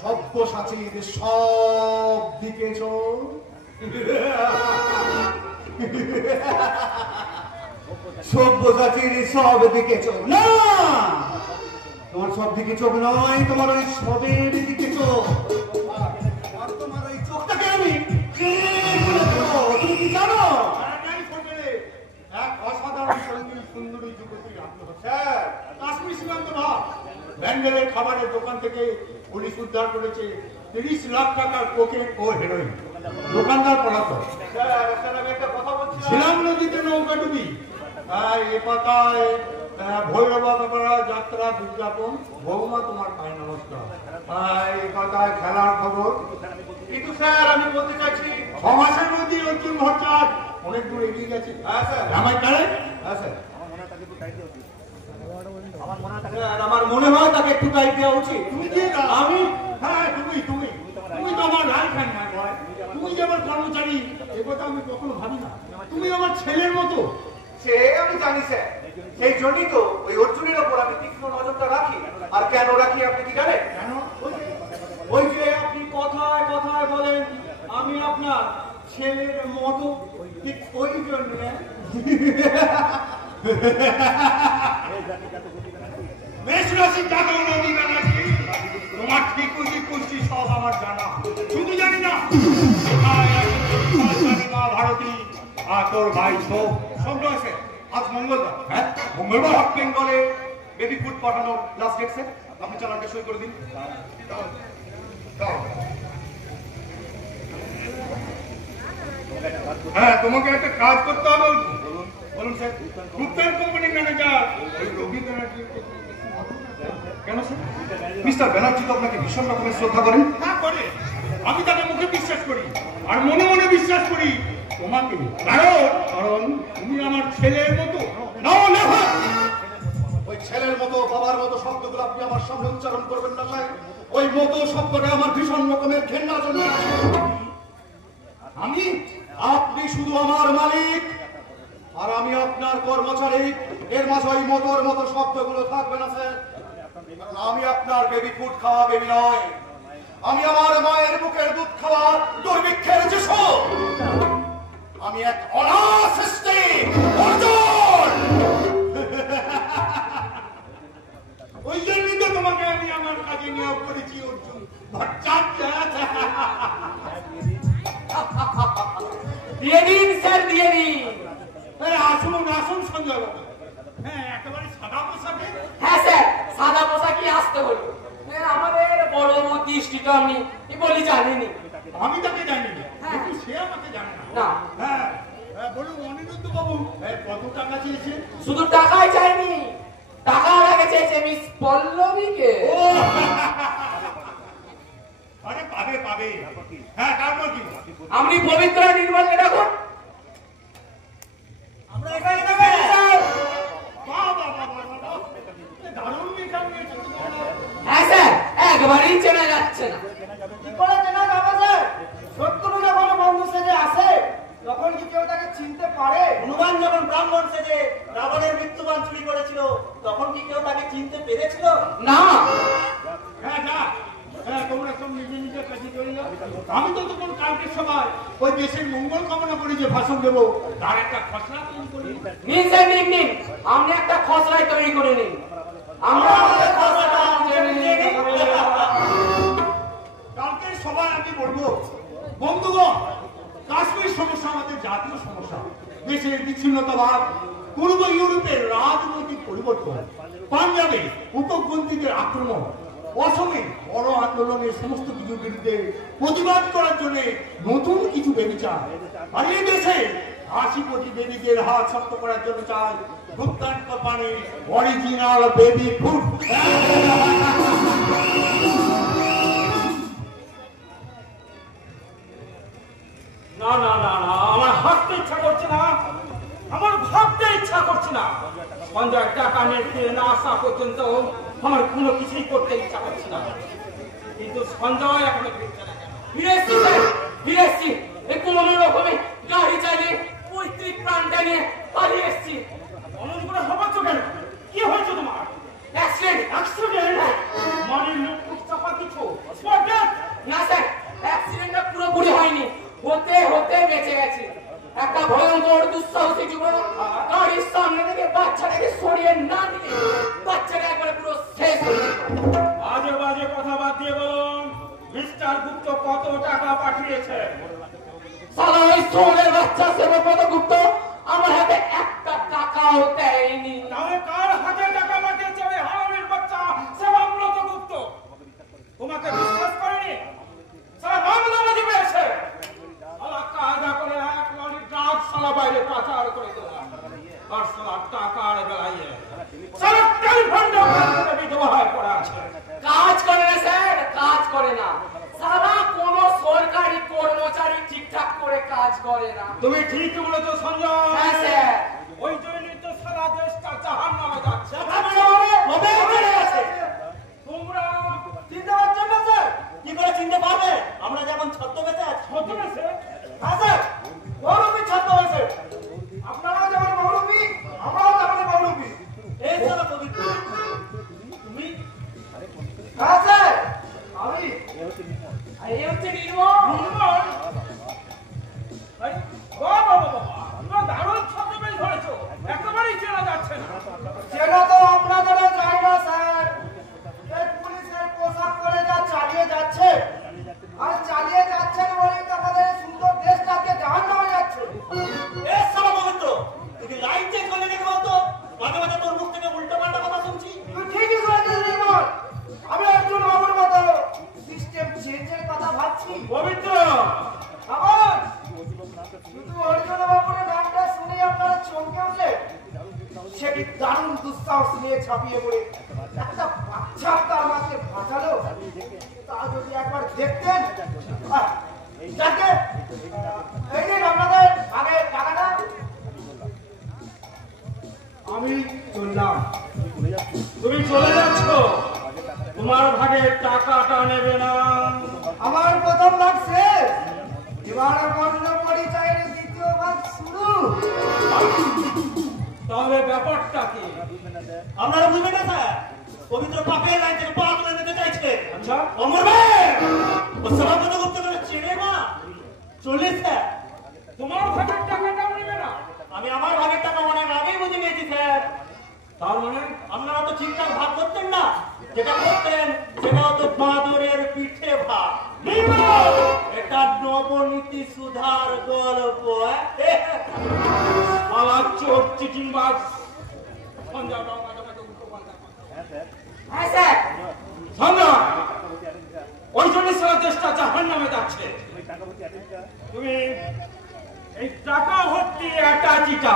সব্যসাচীর সব দিকে চোখ। সব্যসাচীর সব দিকে চোখ না, তোমার সব দিকে চোখ নয়, তোমার ওই সবের দিকে চোখ। আর তোমার ওই চোখটাকে আমি তুমি কি জানো? এক অসাধারণ সঙ্গী সুন্দরী যুবতী স্যার কাশ্মীর সীমান্ত ভাব ব্যাঙ্গেলের খাবারের দোকান থেকে পুলিশ উদ্ধার করেছে 30 লাখ টাকার কোকেন ও হেরোইন। দোকানদার পলাতক। ঝিলাম নদীতে নৌকা ডুবি, তাই এ পাতায় ভৈরবাবরা যাত্রা বিজ্ঞাপন। বৌমা তোমার পায়ে নমস্কার। তাই এ পাতায় খেলার খবর। কিন্তু স্যার আমি বলতে চাইছি 6 মাসের মধ্যে অর্জুন ভট্টাচার্য অনেক দূর এগিয়ে গেছে। হ্যাঁ স্যার, আমার কারেক্ট? হ্যাঁ স্যার, আমার মনে হয় তাকে একটু টাইট দেওয়া উচিত। তুমি দিয়ে দাও। আমি? হ্যাঁ তুমি তো আমার রাইট হ্যান্ড ম্যান বয়। তুমি যে আমার কর্মচারী এ কথা আমি কখনো ভাবি না। তুমি আমার ছেলের মতো। সে আমি জানি স্যার, সেই জন্যই তো ওই অর্জুনের ওপর আমি তীক্ষ্ণ নজরটা রাখি। আর কেন রাখি আপনি কি জানেন? কেন? ওই যে আপনি কথায় কথায় বলেন আমি আপনার ছেলের মতো, ঠিক ওই জন্য। বেশ রসিক যাদব নদী ব্যানার্জি, তোমার ঠিকুজি কুচি সব আমার জানা। শুধু জানি না মা ভারতী আর তোর ভাই সব সব রয়েছে। আজ মঙ্গলবার। হ্যাঁ মঙ্গলবার। নর্থ বেঙ্গলে বেবি ফুড পাঠানোর লাস্ট ডেট স্যার। আপনি চালানটা সই করে দিন। হ্যাঁ তোমাকে একটা কাজ করতে হবে। বলুন স্যার। গুপ্তার কোম্পানির ম্যানেজার ওই রবি ব্যানার্জি। কেন স্যার? মিস্টার ব্যানার্জি তো আপনাকে ভীষণ রকমের শ্রদ্ধা করেন। হ্যাঁ করে। আমি তাকে মুখে বিশ্বাস করি আর মনে মনে বিশ্বাস করি তোমাকে। কারণ তুমি আমার ছেলের মতো। ওই ছেলের মতো বাবার মতো শব্দগুলো আপনি আমার সামনে উচ্চারণ করবেন না স্যার। ওই মতো শব্দটা আমার ভীষণ রকমের ঘেন্না জন্মেছে। আপনি শুধু আমার মালিক আর আমি আপনার কর্মচারী। এর মাঝে ওই মতোর মতো শব্দগুলো থাকবে না স্যার। কারণ আমি আপনার বেবি ফুড খাওয়া বেবি নয়। আমি আমার মায়ের বুকের দুধ খাওয়া দুর্ভিক্ষের শিশু। আমি এক অনাথ সৃষ্টি অর্জুন। ওই জন্যই তো তোমাকে আমি আমার কাজে নিয়োগ করেছি অর্জুন ভট্টাচার্য। দিয়ে দিন স্যার, দিয়ে দিন। আসুন আসুন সঞ্জয় বাবু। হ্যাঁ একেবারে সাদা পোশাকে। হ্যাঁ স্যার, সাদা পোশাকই আসতে হলো। আমাদের বড় দৃষ্টিটা আমি বলি জানিনি। আমি তাকে জানি কিন্তু সে আমাকে জানে না। হ্যাঁ বলুন অনিরুদ্ধ বাবু কত টাকা চেয়েছে? শুধু টাকাই চাইনি, টাকার আগে চেয়েছে মিস পল্লবীকে। আরে পাবে পাবে। হ্যাঁ তারপর কি? আপনি পবিত্র নির্মলকে ডাকুন। আমরা এখানে যাবে। দারুণ মেকআপ নিয়েছে। হ্যাঁ স্যার, একবারই চেনা যাচ্ছে না। কি করে চেনা যাবে স্যার? শত্রু যখন বন্ধু সেজে আসে তখন কি কেউ তাকে চিনতে পারে? হনুমান যখন ব্রাহ্মণ সেজে রাবণের মৃত্যুবান চুরি করেছিল তখন কি কেউ তাকে চিনতে পেরেছিল? না। হ্যাঁ না। হ্যাঁ তোমরা সব নিজে নিজের কাছে চলে যাও। আমি তো তখন কালকের সময় ওই দেশের মঙ্গল কামনা করি যে ভাষণ দেবো তার একটা খসড়া তৈরি করি। নিন স্যার, নিন নিন। আপনি একটা খসড়া তৈরি করে নিন। আমরা আমাদের খসড়াটা কালকের সভায় আমি বলবো বন্ধুগণ, কাশ্মীর সমস্যা আমাদের জাতীয় সমস্যা। দেশের বিচ্ছিন্নতাবাদ, পূর্ব ইউরোপের রাজনৈতিক পরিবর্তন, পাঞ্জাবে উপপন্থীদের আক্রমণ, অসমে বড় আন্দোলনের সমস্ত কিছুর বিরুদ্ধে প্রতিবাদ করার জন্য নতুন কিছু বেবি চায়। আর এই দেশে 80 কোটি বেবিদের হাত শক্ত করার জন্য চায় গুপ্তান কোম্পানির অরিজিনাল বেবি ফুড। না না না না, আমার হাঁটতে ইচ্ছা করছে না, আমার ভাবতে ইচ্ছা করছে না। সঞ্জয় টাকা নিয়ে ফিরে না আসা পর্যন্ত আমার কোনো কিছুই করতে ইচ্ছা করছে না। কিন্তু সঞ্জয় এখনো ফিরছে না কেন? ফিরে এসছি স্যার, ফিরে এসছি। একটু মনে রকমে গাড়ি চালিয়ে পৈতৃক প্রাণটা নিয়ে পালিয়ে এসছি। অমন করে ভাবাচ্ছ কেন? কি হয়েছে তোমার? অ্যাক্সিডেন্ট। অ্যাক্সিডেন্ট? মানে মুখ চাপা কিছু? Spot death? না স্যার, অ্যাক্সিডেন্টটা পুরোপুরি হয়নি, হতে হতে বেঁচে গেছি। একটা ভয়ঙ্কর দুঃসাহসী যুবক গাড়ির সামনে থেকে বাচ্চাটাকে সরিয়ে না দিয়ে বাচ্চাটা একবারে পুরো শেষ হয়ে গেল। বাজে বাজে কথা বাদ দিয়ে বলুন, মিস্টার গুপ্ত কত টাকা পাঠিয়েছে? সালা ওই সোনের বাচ্চা সেবব্রত গুপ্ত আমার হাতে একটা টাকাও দেয়নি। তাহলে কার হাতে টাকা পাঠিয়েছে ওই হারামির বাচ্চা সেবাব্রত গুপ্ত? তোমাকে বিশ্বাস করেনি? সারা বাংলা বাজি পেয়েছে। সালা কায়দা করে এক লরি ড্রাগ সালা বাইরে পাচার করে দিলাম। আর সালা টাকার বেলায় সারা টেলিফোনটা বিধবা হয়ে পড়ে আছে। কাজ করে না স্যার, কাজ করে না। সারা কোন সরকারি কর্মচারী ঠিকঠাক করে কাজ করে না। তুমি ঠিক বলেছো সঞ্জয়। হ্যাঁ স্যার। ওই জন্যই তো সারা দেশটা জাহান্নামে যাচ্ছে। তোমরা চিনতে পারছো না স্যার? কি করে চিনতে পারবে? আমরা যেমন ছদ্মবেশে আছি। ছদ্মবেশে? হ্যাঁ স্যার, মৌলবী ছদ্মবেশে। আপনারাও যেমন মৌলবী, আমরাও তেমন মৌলবী। এই চলো পবিত্র, তুমি? হ্যাঁ স্যার, আমি। আর এই হচ্ছে নির্মল। নির্মল? এই, বাবা বাবা, তোমরা দারুণ ছদ্মবেশ ধরেছো, একেবারেই চেনা যাচ্ছে না। চেনা তো আপনাদেরও যায় না স্যার। এই পুলিশের পোশাক পরে যা চালিয়ে যাচ্ছে, আর চালিয়ে যাচ্ছেন বলেই তো আমাদের এই সুন্দর দেশটাকে জাহান্নামে যাচ্ছে। এই চলো পবিত্র, তুমি লাইন চেক করলে দেখে বলতো, মাঝে মাঝে তোর মুখ থেকে উল্টো পাল্টা কথা শুনছি। তুই ঠিকই বলেছিস নির্মল, আমি একজন বাবুর মতো সিস্টেম চেঞ্জের কথা ভাবছি। পবিত্র, আবার শুধু অর্জুন বাবুর নামটা শুনে আপনারা চমকে উঠলে, সেটি দারুণ দুঃসাহস নিয়ে ছাপিয়ে পড়ে একটা বাচ্চা তার মাকে বাঁচালো, তা যদি একবার দেখতেন। যাকে এই নিন আপনাদের আগের টাকাটা। আমি চললাম। তুমি চলে যাচ্ছ, তোমার ভাগের টাকাটা নেবে না। আমার প্রথম ভাগ শেষ, এবার বর্ণ পরিচয়ের দ্বিতীয় ভাগ শুরু। তাহলে ব্যাপারটা কি? আপনারা বুঝবেন না স্যার, পবিত্র পাপের লাইন থেকে পা তুলে নিতে চাইছে। আচ্ছা, অমর ভাই, ও সভাপতি গুপ্ত করে চেনে না, চলে স্যার। তোমার ভাগের টাকাটাও নেবে না? আমি আমার ভাগের টাকা অনেক আগেই বুঝে নিয়েছি স্যার। তার মানে আপনারা তো ঠিকঠাক ভাগ করতেন না, যেটা করতেন সেটা হতো বাঁদরের পিঠে ভাগ। এটা নবনীতি সুধার গল্প। আমার চোখ চিটিং বাস সঞ্জয় বাবু মাঝে মাঝে উল্টো পাল্টা কথা। হ্যাঁ স্যার, সঞ্জয়, ওই জন্য সারা দেশটা জাহান্নামে যাচ্ছে। তুমি এই টাকা ভর্তি অ্যাটাচিটা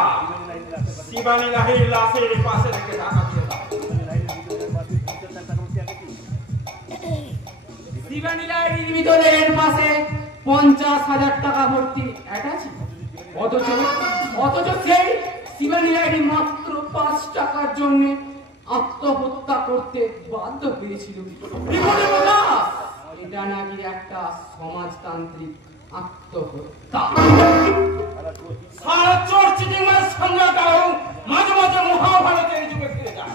শিবানী লাহিড়ির লাশের পাশে রেখে টাকা দিয়ে দাও। শিবানী লাহিড়ির ভিতরের পাশে 50,000 টাকা ভর্তি অ্যাটাচি, অথচ সেই শিবানী লাহিড়ি মাত্র 5 টাকার জন্য আত্মহত্যা করতে বাধ্য হয়েছিল। বিপদে বলা, এটা নাকি একটা সমাজতান্ত্রিক আত্মহত্যা। সারা চোর চিটিং মাস সঞ্জয়টাও মাঝে মাঝে মহাভারতের যুগে ফিরে যায়।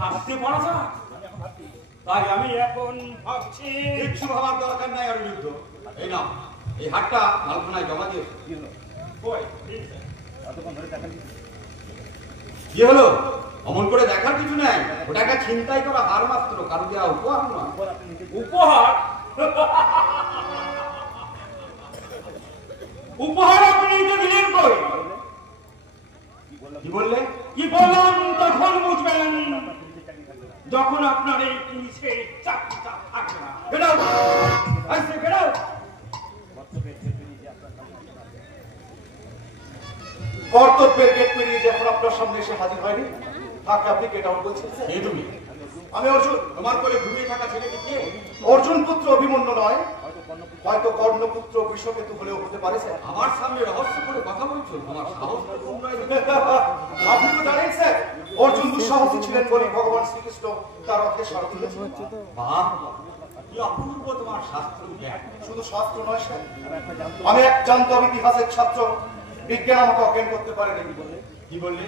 ভাবতে পারো না? তাই আমি এখন ভাবছি কিচ্ছু ভাবার দরকার নাই অনিরুদ্ধ। এই নাও, এই হাটটা মালখানায় জমা দিও। কই, কি হলো? অমন করে দেখার কিছু নাই, ওটা একটা ছিনতাই করা হার মাত্র, কারো দেওয়া উপহার নয়। উপহার? উপহার আপনি তো দিলেন কই? কি বললে? কি বললাম তখন বুঝবেন, যখন আপনার এই নিচে চাকরিটা থাকবে না। বেরাও, আসছে বেরাও। কর্তব্যের গেট পেরিয়ে যখন আপনার সামনে এসে হাজির হয়নি, তাকে আপনি গেট আউট বলছেন। কে তুমি? আমি অর্জুন। তোমার কোলে ঘুমিয়ে থাকা ছেলেটি কে? অর্জুন পুত্র অভিমন্যু নয়, হয়তো কর্ণপুত্র বৃষকেতু হলেও হতে পারে স্যার। আমার সামনে রহস্য করে কথা বলছো, তোমার সাহস তো কম নয়। আপনি তো জানেন স্যার, অর্জুন দুঃসাহসী ছিলেন বলে ভগবান শ্রীকৃষ্ণ তার রথে সারথি হয়েছিলেন। বাহ, কি অপূর্ব তোমার শাস্ত্র জ্ঞান। শুধু শাস্ত্র নয় স্যার, আমি এক জান্তব ইতিহাসের ছাত্র, বিজ্ঞান আমাকে অজ্ঞান করতে পারেনি। কি বললে?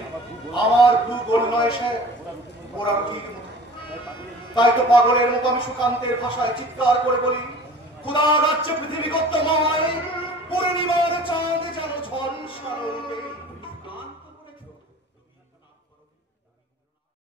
আমার ভূগোল নয় স্যার, ওরা ঠিক মতো। তাই তো পাগলের মতো আমি সুকান্তের ভাষায় চিৎকার করে বলি, খোদা রাজ্যে পৃথিবী গত্যময়, পূর্ণিমার চাঁদ যেন ঝলসানো রূপে